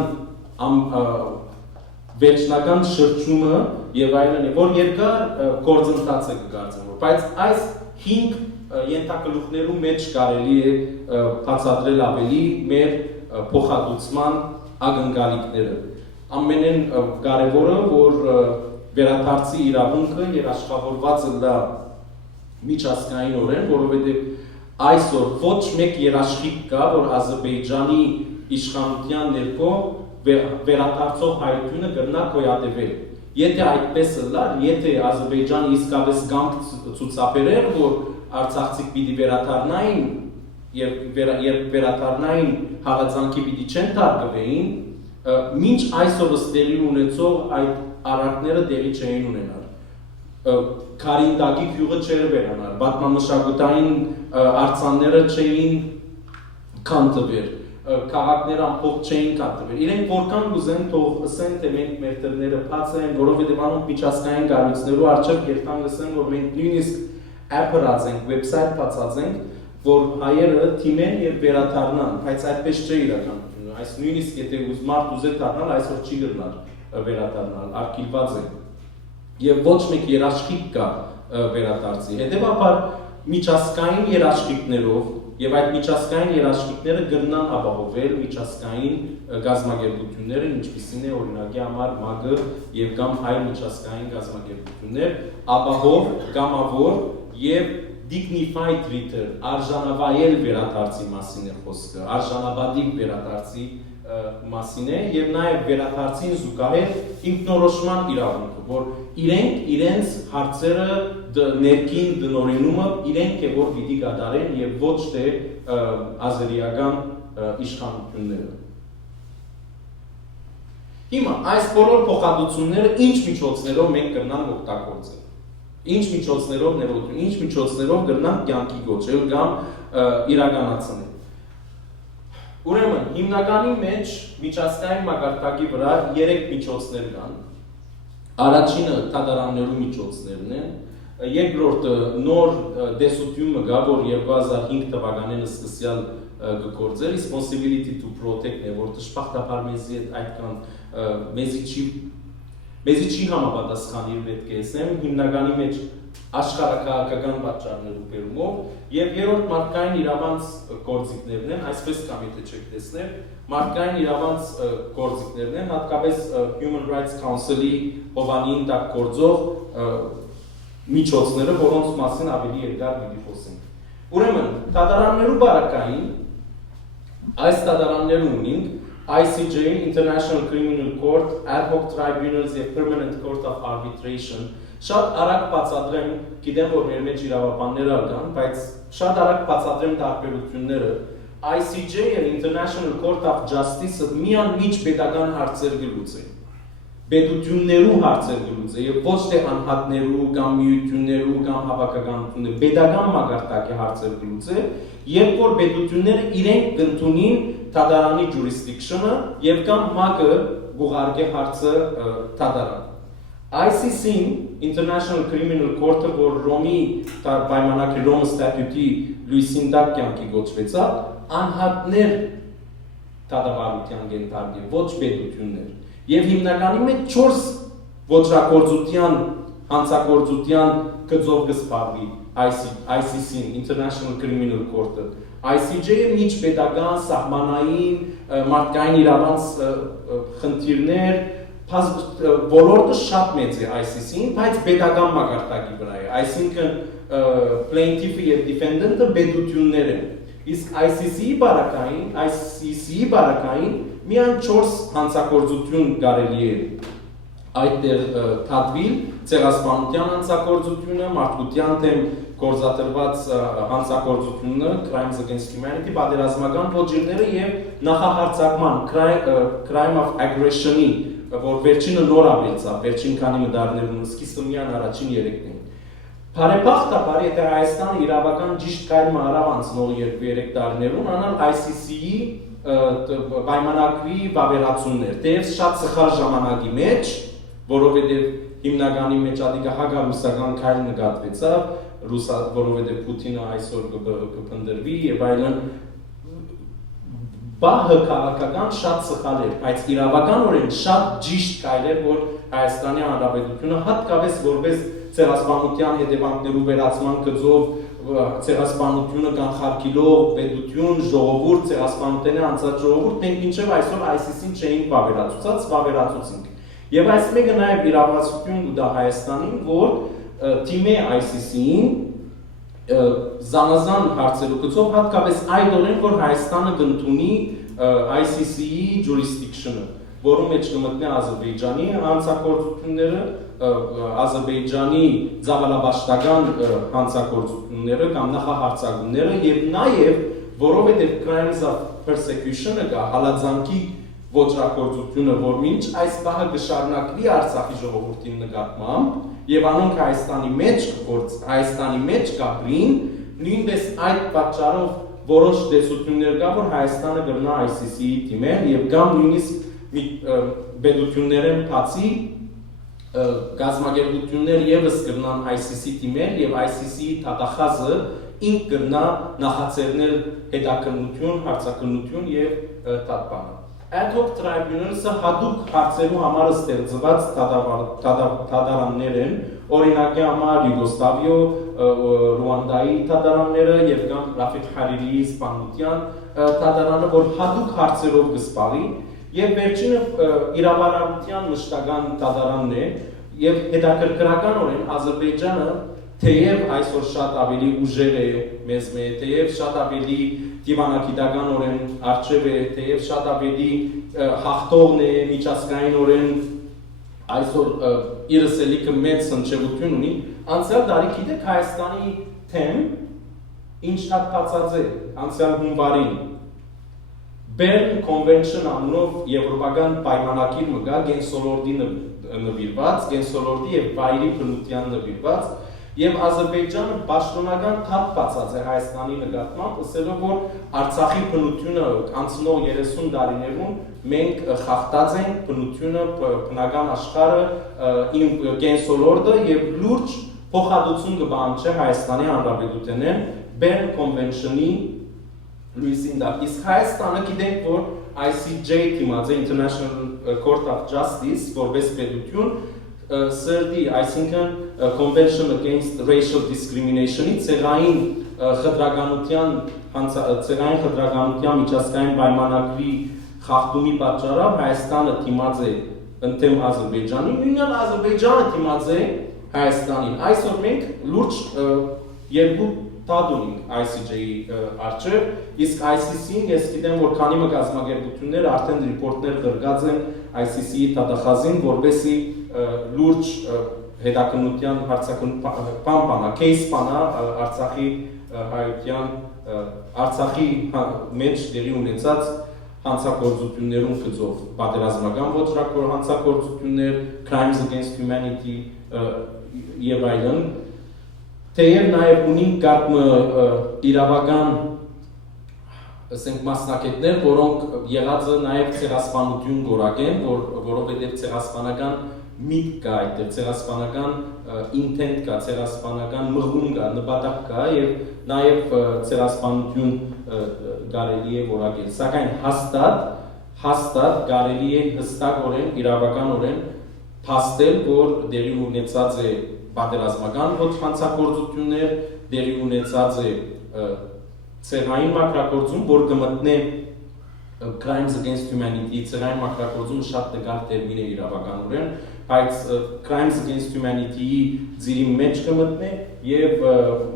վերջնական շրջումը եւ այլն, որ երկար գործընթաց է կգործվում, բայց այս 5 ենթակլուխներու մեջ կարելի է բացատրել ավելի մեր փոխհատուցման ակնկալիքները։ Ամենեն կարևորը, որ վերադարձի իրավունքը երաշխավորված է դա միջազգայինորեն, որովհետև այսօր ոչ մեկ երաշխիք կա, որ Ադրբեջանի իշխանության ներքո վերադարձող հայությունը կրնա գոյատևել։ Եթե այդպես լար, եթե Ադրբեջանը իսկապես կամք ցուցաբերեր, որ արցախցիք պիտի վերադառնային եւ վերադառնային հալածանքի պիտի չեն թարգվեին, մինչ այսօրս տեղի ունեցող այդ արարքները տեղի չէին ունենալ։ Կարինդակի գյուղը չէր վերանալ, պատմամշակութային արձանները չէին կանտվեր, քաղաքները ամբողջ չէին կանտվեր։ Իրենք որքան կուզեն թող ասեն, թե մենք մեր դռները բաց են, որովհետև անոնք միջազգային կառույցներու առջև երթան լսեն, որ մենք նույնիսկ app հրացենք, website բացածենք, որ հայերը թիմեն եւ վերադառնան, բայց այդպես չէ իրականությունը։ Այս նույնիսկ եթե մարդ ուզեր դառնալ, այսօր չի գնալ վերադառնալ, արգելված է։ Եվ ոչ մեկ երաշխիք կա վերադարձի։ Հետևաբար միջազգային երաշխիքներով եւ այդ միջազգային երաշխիքները կգնան ապահովել միջազգային գազագերբությունները, ինչպիսին է օրինակի համար ՄԱԳ-ը եւ կամ այլ միջազգային գազագերբություններ, ապահով, կամավոր եւ dignified return, արժանավայել վերադարձի մասին է խոսքը, արժանաբադիկ վերադարձի մասին է եւ նաեւ վերադարձին զուգահեռ ինքնորոշման իրավունքը, որ իրենք իրենց հարցերը ներքին դնորինումը իրենք է որ պիտի կատարեն եւ ոչ թե ազերիական իշխանությունները։ Հիմա այս բոլոր փոխհատուցումները ինչ միջոցներով մենք կրնանք օգտագործել։ Ինչ միջոցներով ներողություն, ինչ միջոցներով կրնանք կյանքի գոչել կամ իրականացնել։ Ուրեմն, հիմնականի մեջ միջազգային մակարդակի վրա 3 միջոցներ կան։ Առաջինը թադարաններու միջոցներն են, երկրորդը նոր դեսությունը գա, որ 2005 թվականին սկսյալ կգործել, responsibility to protect-ն է, որ դժբախտաբար մեզի հետ այդքան մեզի չի համապատասխան իր պետք է ասեմ, հիմնականի մեջ աշխարհակահաղական պատճառներով բերումով եւ երրորդ մարդկային իրավանց գործիքներն են, այսպես կամ եթե չեք տեսնել, մարդկային իրավանց գործիքներն են, հատկապես Human Rights Council-ի հովանին տակ գործող միջոցները, որոնց մասին ավելի երկար պիտի խոսենք։ Ուրեմն, դատարաններու բարակային այս դատարանները ունենք ICJ, International Criminal Court, Ad hoc Tribunals եւ Permanent Court of Arbitration շատ արագ բացատրեմ, գիտեմ որ մեր մեջ իրավաբաններ կան, բայց շատ արագ բացատրեմ տարբերությունները ICJ-ը International Court of Justice-ը միանմիջ պետական հարցեր կլուծեն։ Պետություններու հարցեր կլուծեն եւ ոչ թե անհատներու կամ միություններու կամ հավաքականություններու պետական մակարդակի հարցեր կլուծեն, երբ որ պետությունները իրենք կընդունին դատարանի jurisdiction-ը եւ կամ ՄԱԿ-ը գուղարկե հարցը դատարան։ ICC-ն International Criminal Court-ը, որ Ռոմի պայմանագրի Rome Statute-ի լույսին տակ կյանքի գոչվեցավ, անհատներ դատավարության կենտրոնի, ոչ պետություններ։ Եվ հիմնականի մեջ 4 ոչրագործության, հանցագործության գծով կսպառվի ICC-ն, International Criminal Court-ը։ ICJ-ը միջպետական, սահմանային, մարդկային իրավանց խնդիրներ, ոլորտը շատ մեծ է ICC-ին, բայց պետական մակարդակի վրա է, այսինքն plaintiff-ը եւ defendant-ը պետություններ են։ Իսկ ICC-ի բարակային միայն 4 հանցագործություն կարելի է այդտեղ թատվիլ, ցեղասպանության հանցագործությունը, մարդկության դեմ գործադրված հանցագործությունը, crimes against humanity, պատերազմական ոճիրները եւ նախահարձակման crime of aggression-ի, որ վերջինը նոր ավելցավ, վերջին քանի մդարներում սկիզբը միան առաջին 3-ն էին։ Բարեբախտաբար, եթե Հայաստանը իրավական ճիշտ կայլը արավ անցնող 2-3 տարիներում, անալ ICC-ի պայմանագրի վավերացումներ, թեև շատ սխալ ժամանակի մեջ, որովհետև հիմնականի մեջ ադիգա հագարուսական կայլ նկատվեցավ, որովհետև Պուտինը այսօր կփնդրվի եւ այլն, բահը քաղաքական շատ սխալ էր, բայց իրավականորեն շատ ճիշտ կայլ էր, որ Հայաստանի Հանրապետությունը հատկապես որպես ցեղասպանության հետևանքներու վերացման գծով ցեղասպանությունը կանխարգելող պետություն, ժողովուրդ, ցեղասպանության անցած ժողովուրդ, մենք ինչեւ այսօր ICC-ին չէին վավերացուցինք։ Եվ այս մեկը նաեւ իրավասություն կտա Հայաստանին, որ թիմե ICC-ին զանազան հարցերու գծով հատկապես այդ օրեն, որ Հայաստանը կընդունի ICC-ի jurisdiction-ը, որում մեջ կմտնի Ադրբեջանի հանցագործությունները, Ադրբեջանի ցավալաբաշտական հանցագործությունները կամ նախահարցակումները եւ նաեւ որովհետեւ crimes of persecution-ը կա հալածանքի ոչրագործությունը, որ մինչ այս բանը կշարունակվի Արցախի ժողովրդի նկատմամբ եւ անոնք Հայաստանի մեջ կապրին, նույնպես այդ պատճառով որոշ դեսություններ կա, որ Հայաստանը կգնա ICC-ի դիմել եւ կամ նույնիսկ պետություններեն բացի գազագերբություններ եւս կգնան ICC-ի դիմել եւ ICC-ի դատախազը ինք կգնա նախաձեռնել հետաքննություն, հարցաքննություն եւ դատապան։ Ad hoc Tribunals-ը հատուկ հարցերու համար ստեղծված դատարաններ են, օրինակի համար Յուգոսլավիո Ռուանդայի թատարանները եւ կամ Ռաֆիկ Հարիրիի Իսպանության թատարանը, որ հատուկ հարցերով կսպարի, եւ վերջինը իրավարարության մշտական թատարանն է, եւ հետաքրքրականորեն Ադրբեջանը թեև այսօր շատ ավելի ուժեր է մեզ մեջ, թեև շատ ավելի դիվանագիտականորեն արժև է, թեև շատ ավելի հաղթողն է միջազգայինորեն այսօր իրս էլիքը մեծ հնչեղություն ունի, անցյալ տարի գիտեք Հայաստանի թեմ ինչ հատկացած է անցյալ հունվարին Bern Convention անունով եվրոպական պայմանագիր մը գա Գենսոլորդի նվիրված, Գենսոլորդի եւ վայրի բնության նվիրված Եվ Ադրբեջանը պաշտոնական թափ բացած է Հայաստանի նկատմամբ, ասելով որ Արցախի բնությունը անցնող 30 տարիներում մենք խախտած ենք բնությունը, բնական աշխարհը, Գենսոլորդը եւ լուրջ փոխհատուցում կբանջի Հայաստանի Հանրապետությանեն Bern Convention-ի լույսին դա։ Իսկ Հայաստանը գիտենք որ ICJ դիմաց International Court of Justice որպես պետություն սրդի, այսինքն Convention Against Racial Discrimination-ի ցեղային խտրականության միջազգային պայմանագրի խախտումի պատճառով Հայաստանը դիմաց է ընդդեմ Ադրբեջանի, նույնիսկ Ադրբեջանը դիմաց է Հայաստանին։ Այսօր մենք լուրջ երկու տատ ունենք ICJ-ի առջև, իսկ ICC-ին ես գիտեմ, որ քանի մը կազմակերպություններ արդեն ռիպորտներ գրգած են ICC-ի դատախազին, որպեսզի լուրջ հետաքննության հարցակնության case բանա Արցախի հայության Արցախի մեջ դերի ունեցած հանցագործություններում գծով պատերազմական ոչռակոր հանցագործություններ, crimes against humanity եւ այլն թեև նաեւ ունի կարգը իրավական ասենք մասնակիցներ, որոնք եղած է նաեւ ցեղասպանություն գորակեն, որովհետեւ ցեղասպանական միտք կա այդտեղ, ցեղասպանական intent կա, ցեղասպանական մղում կա, նպատակ կա եւ նաեւ ցեղասպանություն կարելի է որակել, սակայն հաստատ կարելի է հստակորեն իրավականորեն փաստել, որ դերի ունեցած է պատերազմական ոչ հանցագործություններ, դերի ունեցած է ցեղային մակրագործում, որ կմտնե crimes against humanity, ցեղային մակրագործումը շատ տկար տերմին է իրավականորեն, բայց crimes against humanity-ի ձիրի մեջ կմտնե եւ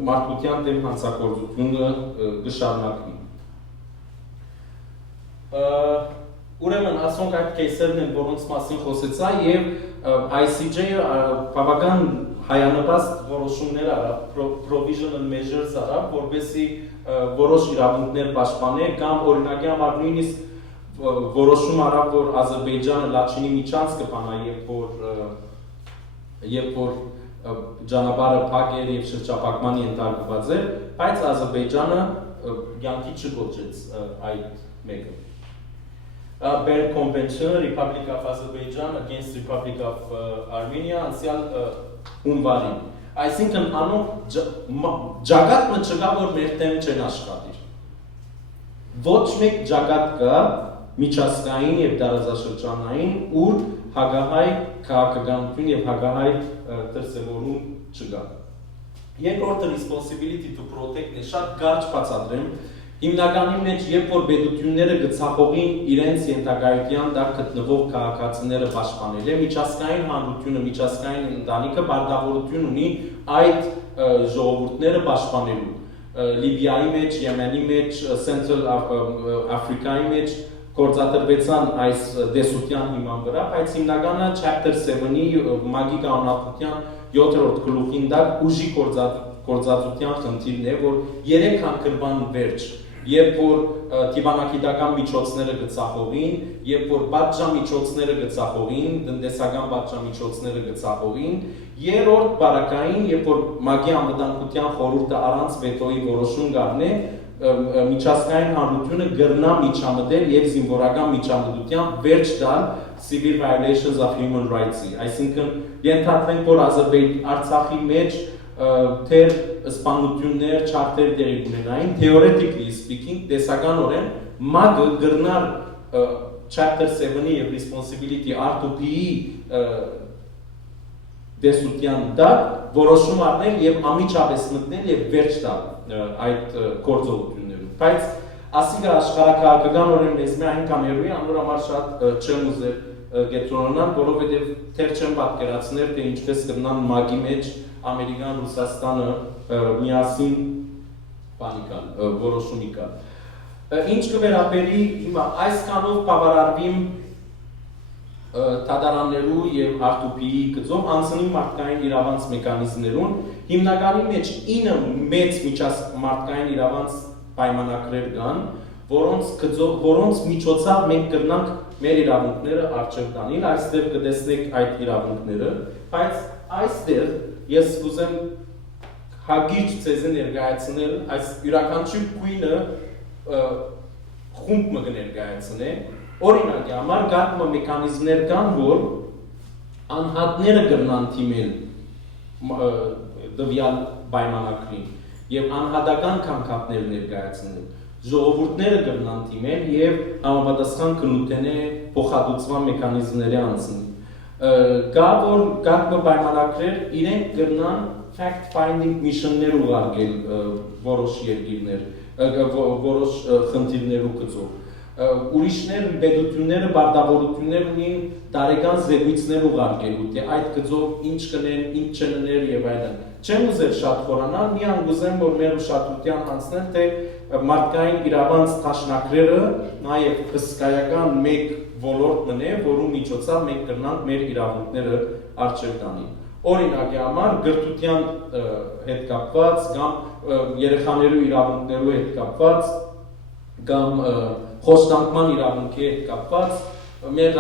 մարդկության դեմ հանցագործությունը կշարունակվի։ Ուրեմն ասոնք այդ кейսերն են, որոնց մասին խոսեցա եւ ICJ-ը բավական հայանպաստ որոշումներ արավ, provisional measures արավ, որպեսզի որոշ իրավունքներ պաշտպանե կամ օրինակի համար նույնիսկ որոշում արավ, որ Ադրբեջանը Լաչինի միջանց կփանա, երբ որ ճանապարհը փակ էր եւ շրջափակման ենթարկված էր, բայց Ադրբեջանը յանքի չգոչեց այդ մեկը։ Bern Convention, Republic of Azerbaijan against Republic of Armenia, անցյալ հունվարին։ Այսինքն անոնք ջագատը չկա, որ մեր դեմ չեն աշխատիր։ Ոչ մեկ ջագատ կա միջազգային եւ տարածաշրջանային, ուր հագահայ քաղաքականություն եւ հագահայ դրսևորում չկա։ Երկրորդը responsibility to protect-ն է, շատ կարճ բացատրեմ։ Հիմնականի մեջ երբ որ պետությունները գծախողին իրենց ենթակայության տակ գտնվող քաղաքացիները պաշտպանել է, միջազգային հանրությունը, միջազգային ընտանիքը պարտավորություն ունի այդ ժողովուրդները պաշտպանելու։ Լիբիայի մեջ, Եմենի մեջ, Central Africa-ի մեջ գործադրվեցան այս դեսության հիման վրա, բայց հիմնականը Chapter 7-ի մագի կանոնադրության 7-րդ գլուխին տակ ուժի գործածության խնդիրն է, որ 3 անգամ վերջ Երբ որ դիվանագիտական միջոցները գծախողին, երբ որ պատժամիջոցները գծախողին, տնտեսական պատժամիջոցները գծախողին, երրորդ բարակային, երբ որ ՄԱԿ-ի անվտանգության խորհուրդը առանց վետոյի որոշում կառնի, միջազգային հանրությունը կգրնա միջամտել եւ զինվորական միջամտության վերջ տալ civil violations of human rights-ի, այսինքն ենթադրենք որ Արցախի մեջ թեր սպանություններ, չարտեր տեղի ունենային, theoretically speaking, տեսականորեն ՄԱԿ-ը գրնար Chapter 7-ի եւ Responsibility R2P-ի դեսության դակ որոշում առնել եւ ամիջապես մտնել եւ վերջ տալ այդ գործողություններում։ Բայց ասիկա աշխարհակահաղական օրեն մեզ միայն կամերուի անոր համար շատ չեմ ուզեր գետրոնալ, որովհետեւ թեր չեմ պատկերացնել թե ինչպես կնան մագի մեջ Ամերիկան, Ռուսաստանը միասին բանիկան որոշումի կա։ Ինչ կվերաբերի հիմա այսքանով բավարարվիմ Տադարաններու եւ Արտուփիի գծով անցնի մարդկային իրավանց մեխանիզմներուն հիմնականի մեջ 9 մեծ միջամարտկային իրավանց պայմանագրեր կան, որոնց միջոցով մենք կրնանք մեր իրավունքները արժեվ տանել, այստեղ կտեսնեք այդ իրավունքները, բայց այստեղ ես կուզեմ հագիճ ցեզը ներկայացնել այս յուրաքանչյուր գույնը խումբ մը կներկայացնե օրինակի համար գաղտնի մեխանիզմներ կան, որ անհատները կրնան թիմել դվյալ պայմանագրին եւ անհատական կանգնապներ ներկայացնել, ժողովուրդները կրնան թիմել եւ համապատասխան կնութենե փոխհատուցման մեխանիզմների անցնել։ Կա որ գաղտնի պայմանագրեր իրենք կրնան fact-finding mission-ներ ուղարկել որոշ երկիրներ, որոշ խնդիրներու գծով։ Ուրիշներ պետությունները բարդավորություններ ունին տարեկան զեկույցներ ուղարկելու, թե այդ գծով ինչ կնեն, ինչ չններ եւ այլն։ Չեմ ուզել շատ խորանալ, միան գուզեմ որ մեր ուշադրության հանձնել, թե մարդկային իրավանց դաշնակները նաեւ հսկայական մեկ ոլորտ մնե, որու միջոցով մենք կրնանք մեր իրավունքները արժեվ տանել։ Օրինակի համար գրթության հետ կապված կամ երեխաներու իրավունքներու հետ կապված կամ խոստանքման իրավունքի հետ կապված մեր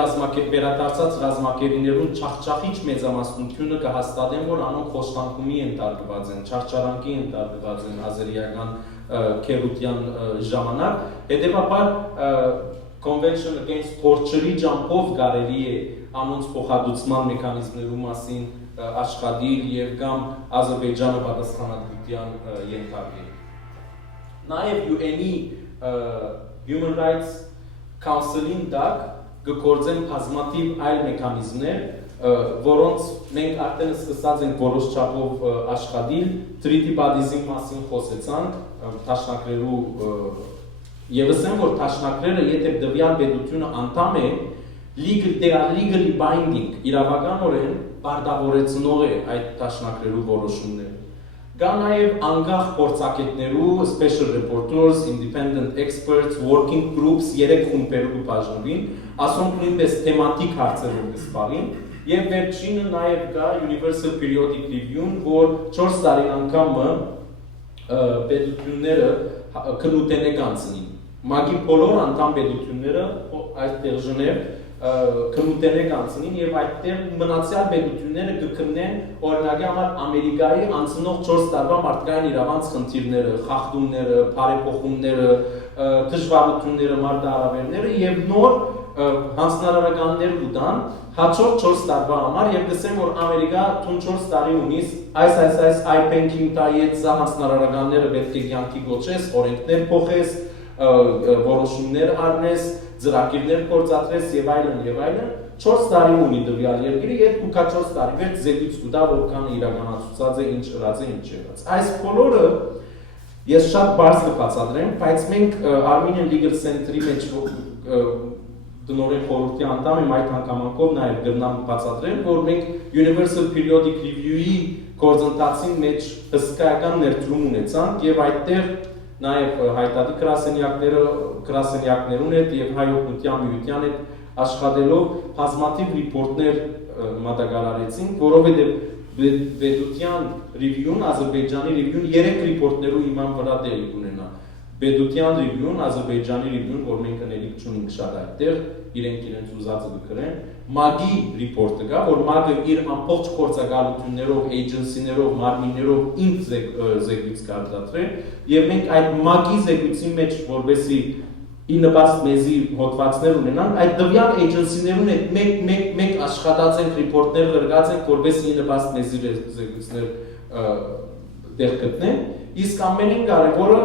վերադարձած ռազմակերիներուն չախչախիչ մեծամասնությունը կհաստատեն, որ անոնք խոստանքումի ենթարկված են, չարչարանքի ենթարկված են ազերիական քերության ժամանակ, հետևաբար Convention Against Torture-ի ճամփով կարելի է անոնց փոխհատուցման մեխանիզմներու մասին աշխատել եւ կամ Ադրբեջանը պատասխանատվության ենթարկել։ Նաեւ UN-ի Human Rights Council-ին դակ կգործեն բազմաթիվ այլ մեխանիզմներ, որոնց մենք արդեն սկսած ենք որոշ չափով աշխատել, Treaty Bodies-ի մասին խոսեցանք, դաշնակներու եւ ասեմ, որ դաշնակները եթե դվյալ պետությունը անդամ է, legally binding, իրավականորեն բարդավորեցնող է այդ դաշնակներու որոշումները։ Կա նաև անկախ փորձագետներու, special reporters, independent experts, working groups, 3 խումբերով բաժանվին, ասոնք նույնպես թեմատիկ հարցերով կսպարին, եւ վերջինը նաև կա Universal Periodic Review-ն, որ 4 տարի անգամ պետությունները քննութեն է կանցնին։ Մագի բոլոր անդամ պետությունները այդտեղ Ժնև քննութեն է կանցնին եւ այդտեղ մնացյալ պետությունները կքննեն օրինակի համար Ամերիկայի անցնող 4 տարվա մարդկային իրավանց խնդիրները, խախտումները, բարեփոխումները, դժվարությունները, մարտահրավերները եւ նոր հանձնարարականներ ուտան հաջորդ 4 տարվա համար եւ գսեմ որ Ամերիկա թուն 4 տարի ունի այս IPENK-ին տայեց հանձնարարականները պետք է կյանքի գոչես, օրենքներ փոխես, որոշումներ առնես, ծրագիրներ կործածվես եւ այլն 4 տարի ունի դվյալ երկիրը 2-4 տարի վերջ զեկույց կտա որքան իրականացուցած է ինչ ըրած է ինչ եղած այս բոլորը ես շատ բարձ կբացատրեմ բայց մենք Armenian Legal Center-ի մեջ դնորեն խորհրդի անդամ եմ այդ հանգամանքով նաեւ գրնամ բացատրեմ որ մենք Universal Periodic Review-ի գործընթացին մեջ հսկայական ներդրում ունեցանք եւ այդտեղ նաև հայտարարի գրասենյակներուն հետ եւ հայ օգնության միության հետ աշխատելով բազմաթիվ ռիպորտներ մատակարարեցինք, որովհետեւ Բեդության ռիվյուն, Ադրբեջանի ռիվյուն 3 ռիպորտներու իման վրա դերի կունենա։ Բեդության ռիվյուն, Ադրբեջանի ռիվյուն, որ մենք կներիք չունենք շատ այդտեղ, իրենք ուզածը կգրեն, MAG-ի ռիպորտը կա, որ MAG-ը իր ամբողջ գործակալություններով, էջենսիներով, մարմիններով ինք զեկույց կարտադրե, եւ մենք այդ MAG-ի զեկույցի մեջ, որովհետեւ ի նպաստ մեզի հոդվածներ ունենանք, այդ դվյալ էջենսիներուն հետ մեկ աշխատած ենք, ռիպորտներ գրած ենք, որովհետեւ ի նպաստ մեզի զեկույցներ դեր գտնեն, իսկ ամենին կարևորը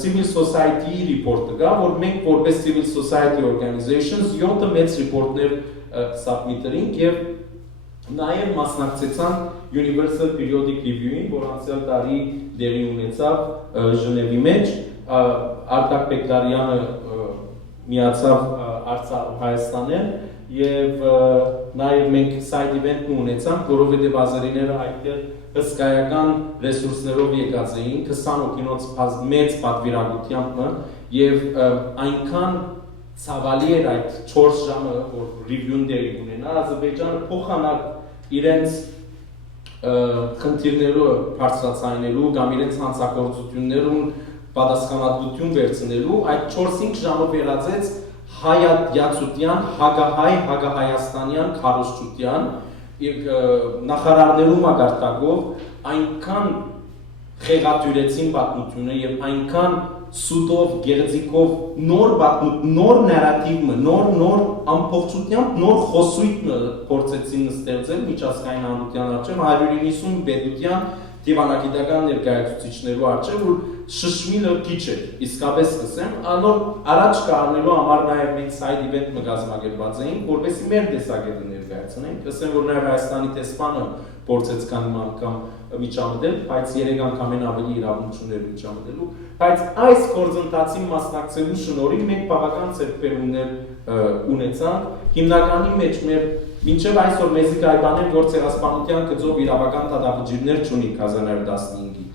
civil society-ի ռիպորտը կա, որ մենք որպես civil society organizations 7 մեծ ռիպորտներ submit-երինք եւ նաեւ մասնակցեցանք Universal Periodic Review-ին, որ անցյալ տարի դեղի ունեցավ Ժնևի մեջ, Արտակ Բեկտարյանը միացավ Հայաստանեն եւ նաեւ մենք side event-ն ունեցանք, որովհետեւ ազերիները այդտեղ հսկայական ռեսուրսներով եկած էին, 20 հոգինոց մեծ պատվիրակությամբ եւ այնքան ցավալի էր այդ 4 ժամը, որ review-ն դերի ունենա, Ադրբեջանը փոխանակ իրենց խնդիրները բարձրացնելու կամ իրենց հանցագործություններուն պատասխանատվություն վերցնելու այդ 4-5 ժամը վերածեց հայատյացության, հագահայ, հագահայաստանյան քարոզչության նախարարներու մագարտակով այնքան խեղաթյուրեցին պատմությունը եւ այնքան սուտով, գեղձիկով նոր նարատիվը, նոր ամբողջությամբ նոր խոսույթը փորձեցին ստեղծել միջազգային հանրության առջև 190 պետության դիվանագիտական ներկայացուցիչներու առջև, որ շշմիլը քիչ է, իսկապես սկսեմ, անոր առաջ կառնելու համար նաև մենք side event մգազմագերված էին, որովհետեւ մեր տեսակետը ներկայացնենք, ասեմ, որ նաև Հայաստանի տեսփանը փորձեց քանի անգամ միջամտել, բայց 3 անգամ են ավելի իրավունք ուներ միջամտելու, բայց այս գործընթացին մասնակցելու շնորհիվ մենք բավական ձեռքբերումներ ունեցանք, հիմնականի մեջ մեր մինչև այսօր մեզի կայբանեն, որ ցեղասպանության գծով իրավական դատավճիռներ չունի 1915-ի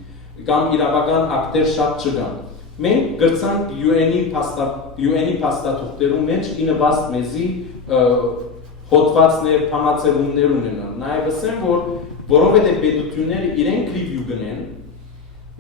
կամ իրավական ակտեր շատ չկան։ Մենք գրցանք UN-ի փաստաթուղթերու մեջ ինվաստ մեզի հոդվածներ, փամացելումներ ունենան։ Նաև ասեմ, որ որովհետև պետությունները իրենք review գնեն,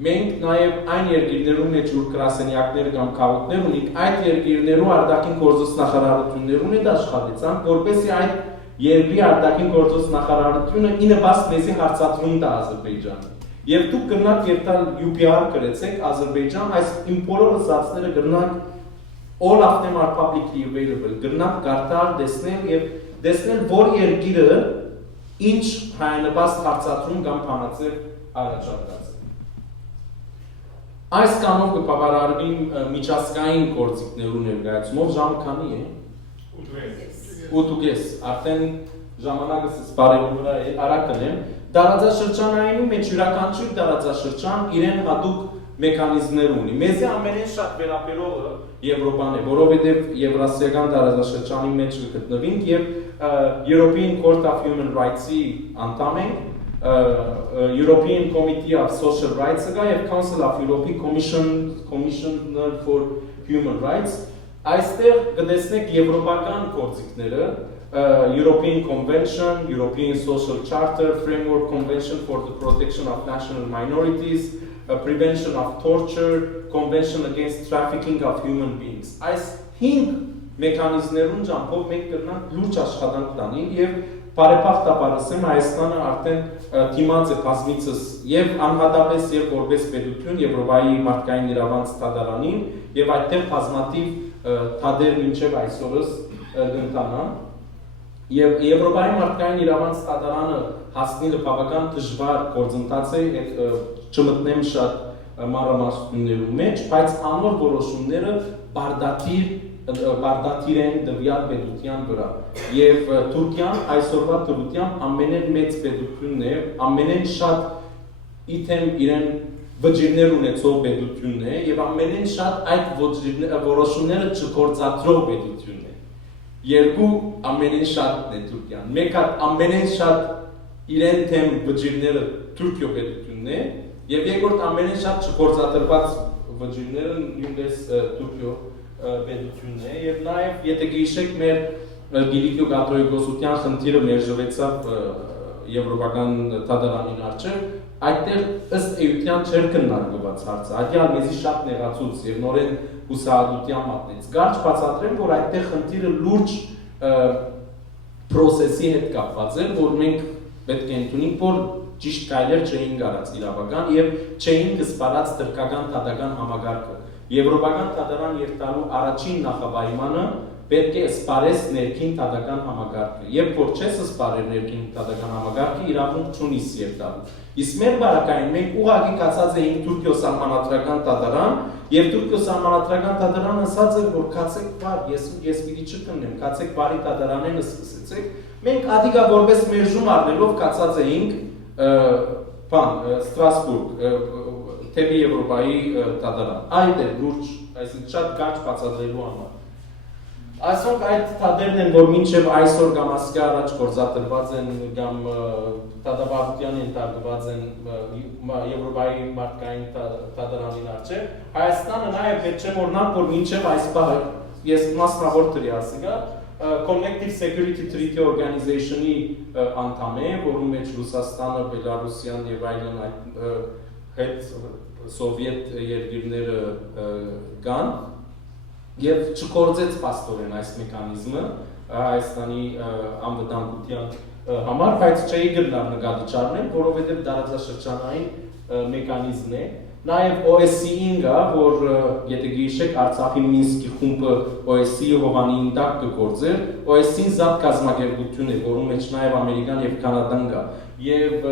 մենք նաև այն երկիրներու մեջ որ գրասենյակներ կամ քաղաքներ ունենք, այդ երկիրներու արտաքին գործոս նախարարություններուն հետ աշխատեցանք, որպեսզի այդ երկրի արտաքին գործոս նախարարությունը ինվաստ մեզի հարցադրում տա Ադրբեջանը։ Եվ դուք կրնակ երթալ UPR գրեցեք Ադրբեջան, այս իմ բոլոր ասածները կրնակ all of them are publicly available, կրնակ կարդալ, տեսնել եւ տեսնել որ երկիրը ինչ հայանպաստ հարցադրում կամ փամացեր առաջարկած է։ Այս կանով կբավարարվի միջազգային գործիքներու ներկայացումով ժամը քանի է։ 8:30, արդեն ժամանակը սպարելու վրա է, արագ կնեմ։ Տարածաշրջանայինու մեջ յուրաքանչյուր տարածաշրջան իրեն հատուկ մեխանիզմներ ունի։ Մեզի ամենեն շատ վերաբերողը Եվրոպան է, որովհետև Եվրասիական տարածաշրջանի մեջ գտնվենք եւ European Court of Human Rights-ի անդամ ենք, European Committee of Social Rights-ը կա եւ Council of Europe Commissioner for Human Rights։ Այստեղ կտեսնեք եվրոպական գործիքները, European Convention, European Social Charter, Framework Convention for the Protection of National Minorities, Prevention of Torture, Convention Against Trafficking of Human Beings. Այս 5 մեխանիզմներուն ճամփով մենք կրնանք լուրջ աշխատանք տանի եւ բարեփոխտաբար ասեմ Հայաստանը արդեն դիմաց է բազմիցս եւ անհատապես եւ որպես պետություն Եվրոպայի մարդկային իրավանց դատարանին եւ այդտեղ բազմաթիվ թադեր մինչեւ այսօրս կընթանան եւ Եվրոպայի մարդկային իրավանց դատարանը հասնելը բավական դժվար գործընթաց է, չմտնեմ շատ մանրամասնություններու մեջ, բայց անոր որոշումները բարդաթիր են դվյալ պետության վրա եւ Թուրքիան այսօրվա դրությամբ ամենեն մեծ պետությունն է, ամենեն շատ իթեմ իրեն վճիրներ ունեցող պետությունն է եւ ամենեն շատ այդ որոշումները չգործադրող պետությունն է։ Երկու ամենեն շատն է Թուրքիան։ Մեկը ամենեն շատ իրեն թեմ վճիրները Թուրքիո պետությունն է եւ երկրորդ ամենեն շատ չգործադրված վճիրները նույնպես Թուրքիո պետությունն է եւ նաեւ եթե գիշեք մեր Գիլիկիո կաթողիկոսության խնդիրը մերժվեցավ եվրոպական դատարանին առջև այդտեղ ըստ էության չէր քննարկված հարցը այդյալ մեզի շատ նեղացուց եւ նորեն հուսահատության մատնեց կարճ բացատրեմ որ այդտեղ խնդիրը լուրջ process-ի հետ կապված էր որ մենք պետք է ընդունենք որ ճիշտ կայլեր չէին գարած իրավական եւ չէին կսպարած դրկական դատական համագարկը Եվրոպական դատարան երթալու առաջին նախապայմանը պետք է սպարես ներքին դատական համագարկը։ Երբ որ չես սպարել ներքին դատական համագարկը, իրավունք չունիս երթալու։ Իսկ մեր բարակային մենք ուղղակի կացած էինք Թուրքիո սահմանադրական դատարան, եւ Թուրքիո սահմանադրական դատարանը ասաց էր, որ կացեք բար, ես պիտի չկնեմ, կացեք բարի դատարանենը սկսեցեք։ Մենք ադիգա որպես մերժում առնելով կացած էինք Ստրասբուրգ, թեպի Եվրոպայի տադարան։ Այդ է լուրջ, այսինքն շատ կարճ բացատրելու համար։ Այսօք այդ թադերն են, որ մինչև այսօր կամ ասկի առաջ գործադրված են կամ տադաբաղության ենթարկված են Եվրոպայի մարդկային տադարանին առջև, Հայաստանը նաև պետք չէ մոռանալ, որ մինչև այս պահը ես մասնավոր տրի ասիգա, Collective Security Treaty Organization-ի անդամ է, որում մեջ Ռուսաստանը, Բելարուսյան եւ այլն հետ սովետ երկիրները կան եւ չկործեց պաստորեն այս մեխանիզմը Հայաստանի անվտանգության համար, բայց չէի գնալ նկատի չառնել, որովհետեւ տարածաշրջանային մեխանիզմ է։ Նաև OSCE-ին գա, որ եթե գիշեք Արցախի Մինսկի խումբը OSCE-ի հովանին տակ կգործեր, OSCE-ին զատ կազմակերպություն է, որում մեջ նաև Ամերիկան եւ Կանադան գա, եւ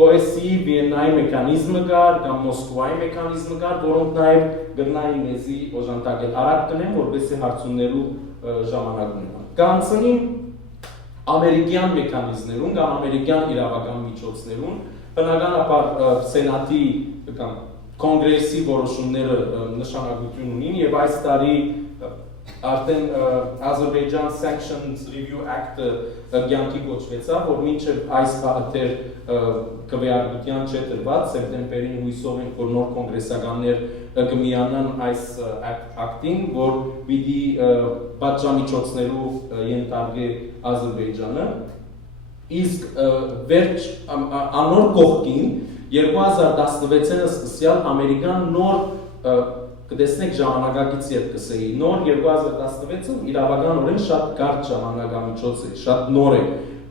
OSCE-ի Վիեննայի մեխանիզմը կար, կամ Մոսկվայի մեխանիզմը կար, որոնք նաև գտնային մեզի օժանդակել արագ տնեն, որպեսզի հարցումներու ժամանակ ունենան։ Կանցնին ամերիկյան մեխանիզմներուն կամ ամերիկյան իրավական միջոցներուն, բնականաբար Սենատի կամ Կոնգրեսի որոշումները նշանակություն ունին եւ այս տարի արդեն Azerbaijan Sanctions Review Act-ը կյանքի կոչվեցավ, որ մինչև այս բաղթեր քվեարկության չէ տրված, սեպտեմբերին հույսով ենք, որ նոր կոնգրեսականներ կմիանան այս ակտին, որ պիտի պատժամիջոցներու ենթարկե Ադրբեջանը, իսկ վերջ անոր կողքին 2016-ը սկսյալ Ամերիկան նոր կտեսնեք ժամանակակից ետ կսեի, նոր 2016-ը իրավականորեն շատ կարճ ժամանակամիջոց է, շատ նոր է։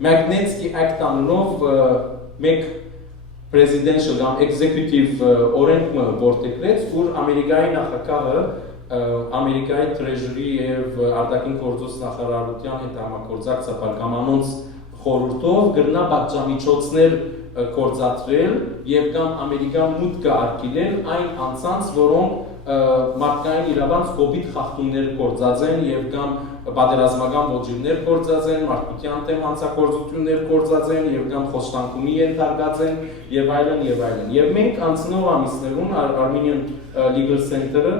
Magnitsky Act անունով մեկ presidential կամ executive օրենքը որտեղրեց, որ Ամերիկայի նախագահը Ամերիկայի Treasury եւ արտաքին գործոս նախարարության հետ համագործակցաբար կամ անոնց խորհրդով գրնա պատժամիջոցներ գործադրել եւ կամ Ամերիկան մուտք արկելել այն անձանց, որոնք մարդկային իրավանց կոպիտ խախտումներ գործածեն եւ կամ պատերազմական ոճիրներ գործածեն, մարդկության դեմ հանցագործություններ գործածեն եւ կամ խոշտանգումի ենթարկած են եւ այլն եւ այլն։ Եվ մենք անցնող ամիսներուն Armenian Legal Center-ը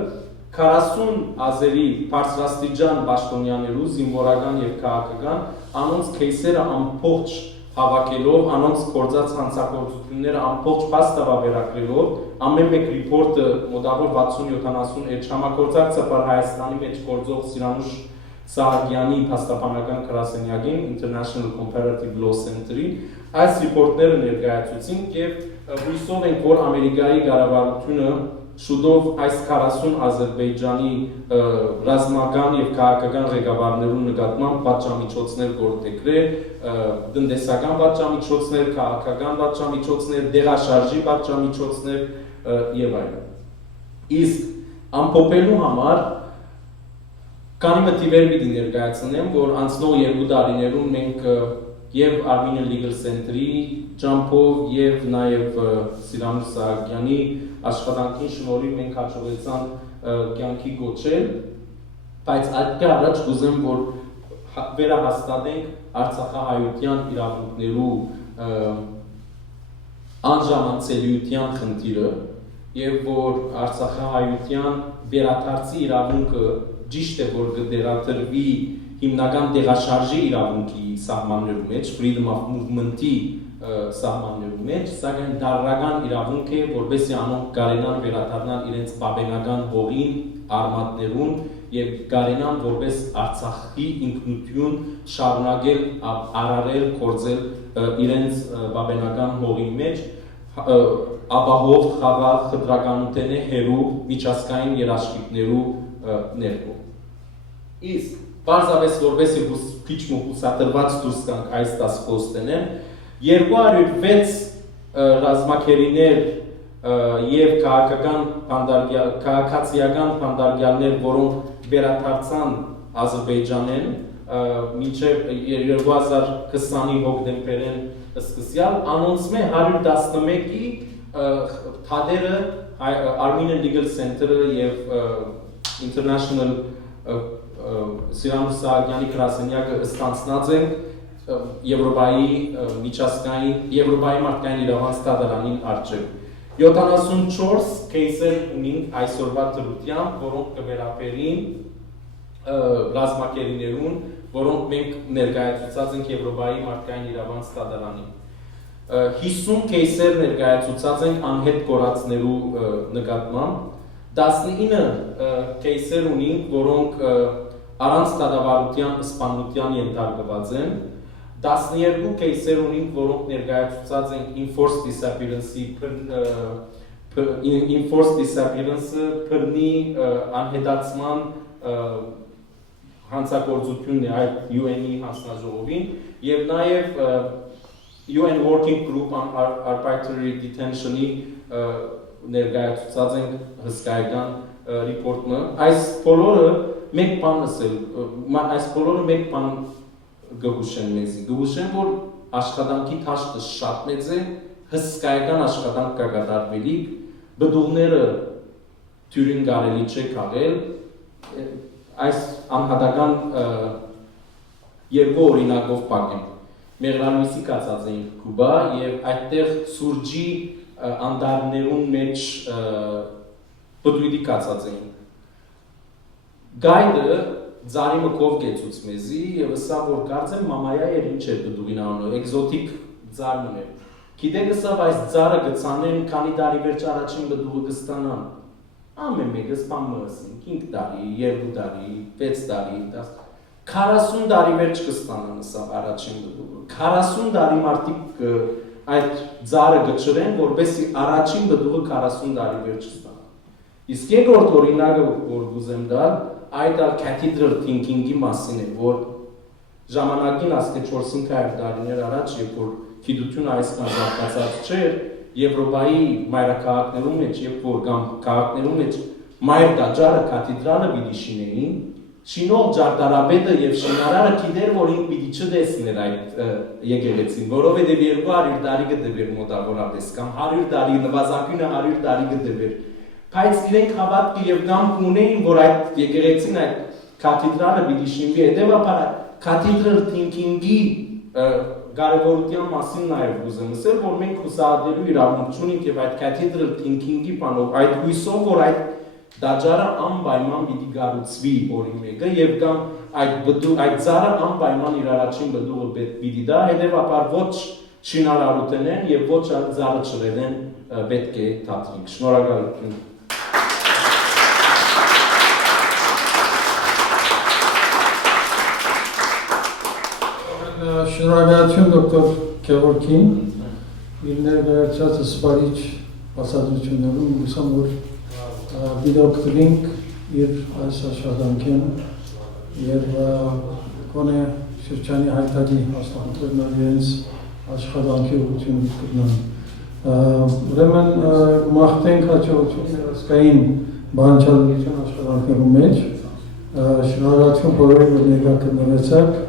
40 ազերի բարձրաստիճան պաշտոնյաներու զինվորական եւ քաղաքական անոնց кейսերը ամբողջ հավաքելով, անոնց գործած հանցագործությունները ամբողջ փաստավավերագրելով, ամեն մեկ ռիպորտը մոտավոր 60-70 էջ համագործակցաբար Հայաստանի մեջ գործող Սիրանուշ Սահակյանի փաստաբանական գրասենյակին International Comparative Law Center-ի այս ռիպորտները ներկայացուցինք եւ հույսով ենք, որ Ամերիկայի կառավարությունը շուտով այս 40 Ադրբեջանի ռազմական եւ քաղաքական ղեկավարներու նկատմամբ պատժամիջոցներ գործադրել, տնտեսական պատժամիջոցներ, քաղաքական պատժամիջոցներ, դեղաշարժի պատժամիջոցներ եւ այլն։ Իսկ ամփոփելու համար քանի մտիվեր պիտի ներկայացնեմ, որ անցնող 2 տարիներում մենք եւ Armenian Legal Center-ի ջամփով եւ նաեւ Սիրանուշ Սահակյանի աշխատանքին շնորհիվ մենք հաջողեցան կյանքի գոչել, բայց այդ առաջ կուզեմ, որ վերահաստատենք Արցախահայության իրավունքներու անժամանցելիության խնդիրը եւ որ Արցախահայության վերադարձի իրավունքը ճիշտ է, որ կդերատրվի հիմնական տեղաշարժի իրավունքի սահմաններու մեջ, freedom of movement-ի սահմաններու մեջ, սակայն դարրական իրավունք է, որպեսզի անոնք կարենան վերադառնալ իրենց բաբենական հողին, արմատներուն եւ կարենան որպես Արցախի ինքնություն շարունակել արարել, կործել իրենց բաբենական հողի մեջ, ապահով խաղաղ խտրականութենե հերու միջազգային երաշխիքներու ներքո։ Իսկ պարզապես որպեսզի քիչ հուսադրված դուրս գանք այս դասխոստենեն 206 ռազմակերիներ եւ քաղաքացիական բանդարգյալներ, որոնք վերադարձան Ադրբեջանեն մինչեւ 2020-ի հոկտեմբերին սկսյալ անոնցմե 111-ի թադերը Armenian Legal Center-ը եւ International Սիրանուշ Սահակյանի գրասենյակը ստանցնած են Եվրոպայի միջազգային Եվրոպայի մարդկային իրավանց դատարանին առջև 74 кейսեր ունենք այսօրվա դրությամբ, որոնք կվերաբերին ռազմակերիներուն, որոնք մենք ներկայացուցած ենք Եվրոպայի մարդկային իրավանց դատարանին 50 кейսեր ներկայացուցած ենք անհետ կորածներու նկատմամբ 19 кейսեր ունենք, որոնք առանց դատավարության սպանության ենթարկված են 12 кейսեր ունենք, որոնք ներկայացուցած են enforced disappearance բռնի անհետացման հանցագործությունն է այդ UN-ի հանձնաժողովին եւ նաեւ UN Working Group on Arbitrary Detention-ի ներկայացուցած են հսկայական ռիպորտը այս բոլորը մեկ բան ասել այս բոլորը մեկ բան գուշեն մեզի գուշեն որ աշխատանքի թաշտը շատ մեծ է հսկայական աշխատանք կա կատարվելիք բդուղները թյուրին կարելի չէ քաղել այս անհատական երկու օրինակով պակեմ մեղրալույսի կացած էինք Կուբա եւ այդտեղ սուրճի անդարներուն մեջ բդույդի կացած էինք գայդը Ձարի մկով գեցուց մեզի եւ սա որ կարծեմ մամայա էր ինչ է բդուղին անունը էկզոտիկ ձարն է գիտեք սա այս ձարը գցանեն քանի տարի վերջ առաջին բդուղը կստանան ամեն մեկը սպամսին 5 տարի 2 տարի 6 տարի 10 40 տարի վերջ կստանան սա առաջին բդուղը 40 տարի մարդիկ այդ ձարը գճրեն որպեսզի առաջին բդուղը 40 տարի վերջ ստանան իսկ երկրորդ օրինակը որ գուզեմ տալ այդ cathedral thinking-ի մասին է, որ ժամանակին ասկե 400 տարիներ առաջ, երբ որ գիտությունը այսքան զարգացած չէր, Եվրոպայի մայրաքաղաքներում մեջ, երբ որ կամ քաղաքներում մեջ մայր տաճարը կաթեդրալը պիտի շինեին, շինող ջարդարապետը եւ շինարարը գիտեր, որ ինք պիտի չտեսներ այդ եկեղեցին, որովհետեւ 200 տարի կդեվեր մոտավորապես, կամ 100 տարի, նվազագույնը 100 տարի կդեվեր Բայց իրենք հավատք եւ կամք ունեին, որ այդ եկեղեցին այդ կաթեդրալը պիտի շինվի, հետեւաբար cathedral thinking-ի կարևորության մասին նաեւ ուզեմ ասել, որ մենք հուսահատելու իրավունք ունենք եւ այդ cathedral thinking-ի բանով, այդ հույսով, որ այդ դաջարը անպայման պիտի գառուցվի օրի մեկը եւ կամ այդ ծառը անպայման իր առաջին բդուղը պիտի դա, հետեւաբար ոչ շինարարութենեն եւ ոչ ծառը չրեդեն պետք է թատրիկ։ Շնորհակալություն։ Շնորհակալություն դոկտոր Գևորգին իր ներկայացած սպարիչ բացատրություններում հուսամ որ դիդոկտրինք իր այս աշխատանքին եւ կոնե շրջանի հայտարարի հաստատություններ իրենց աշխատանքի ուղղություն կգնան ուրեմն մաղթենք հաջողություն ներազգային բանջարության աշխատանքներում մեջ շնորհակալություն բոլորին որ ներկա կազմեցաք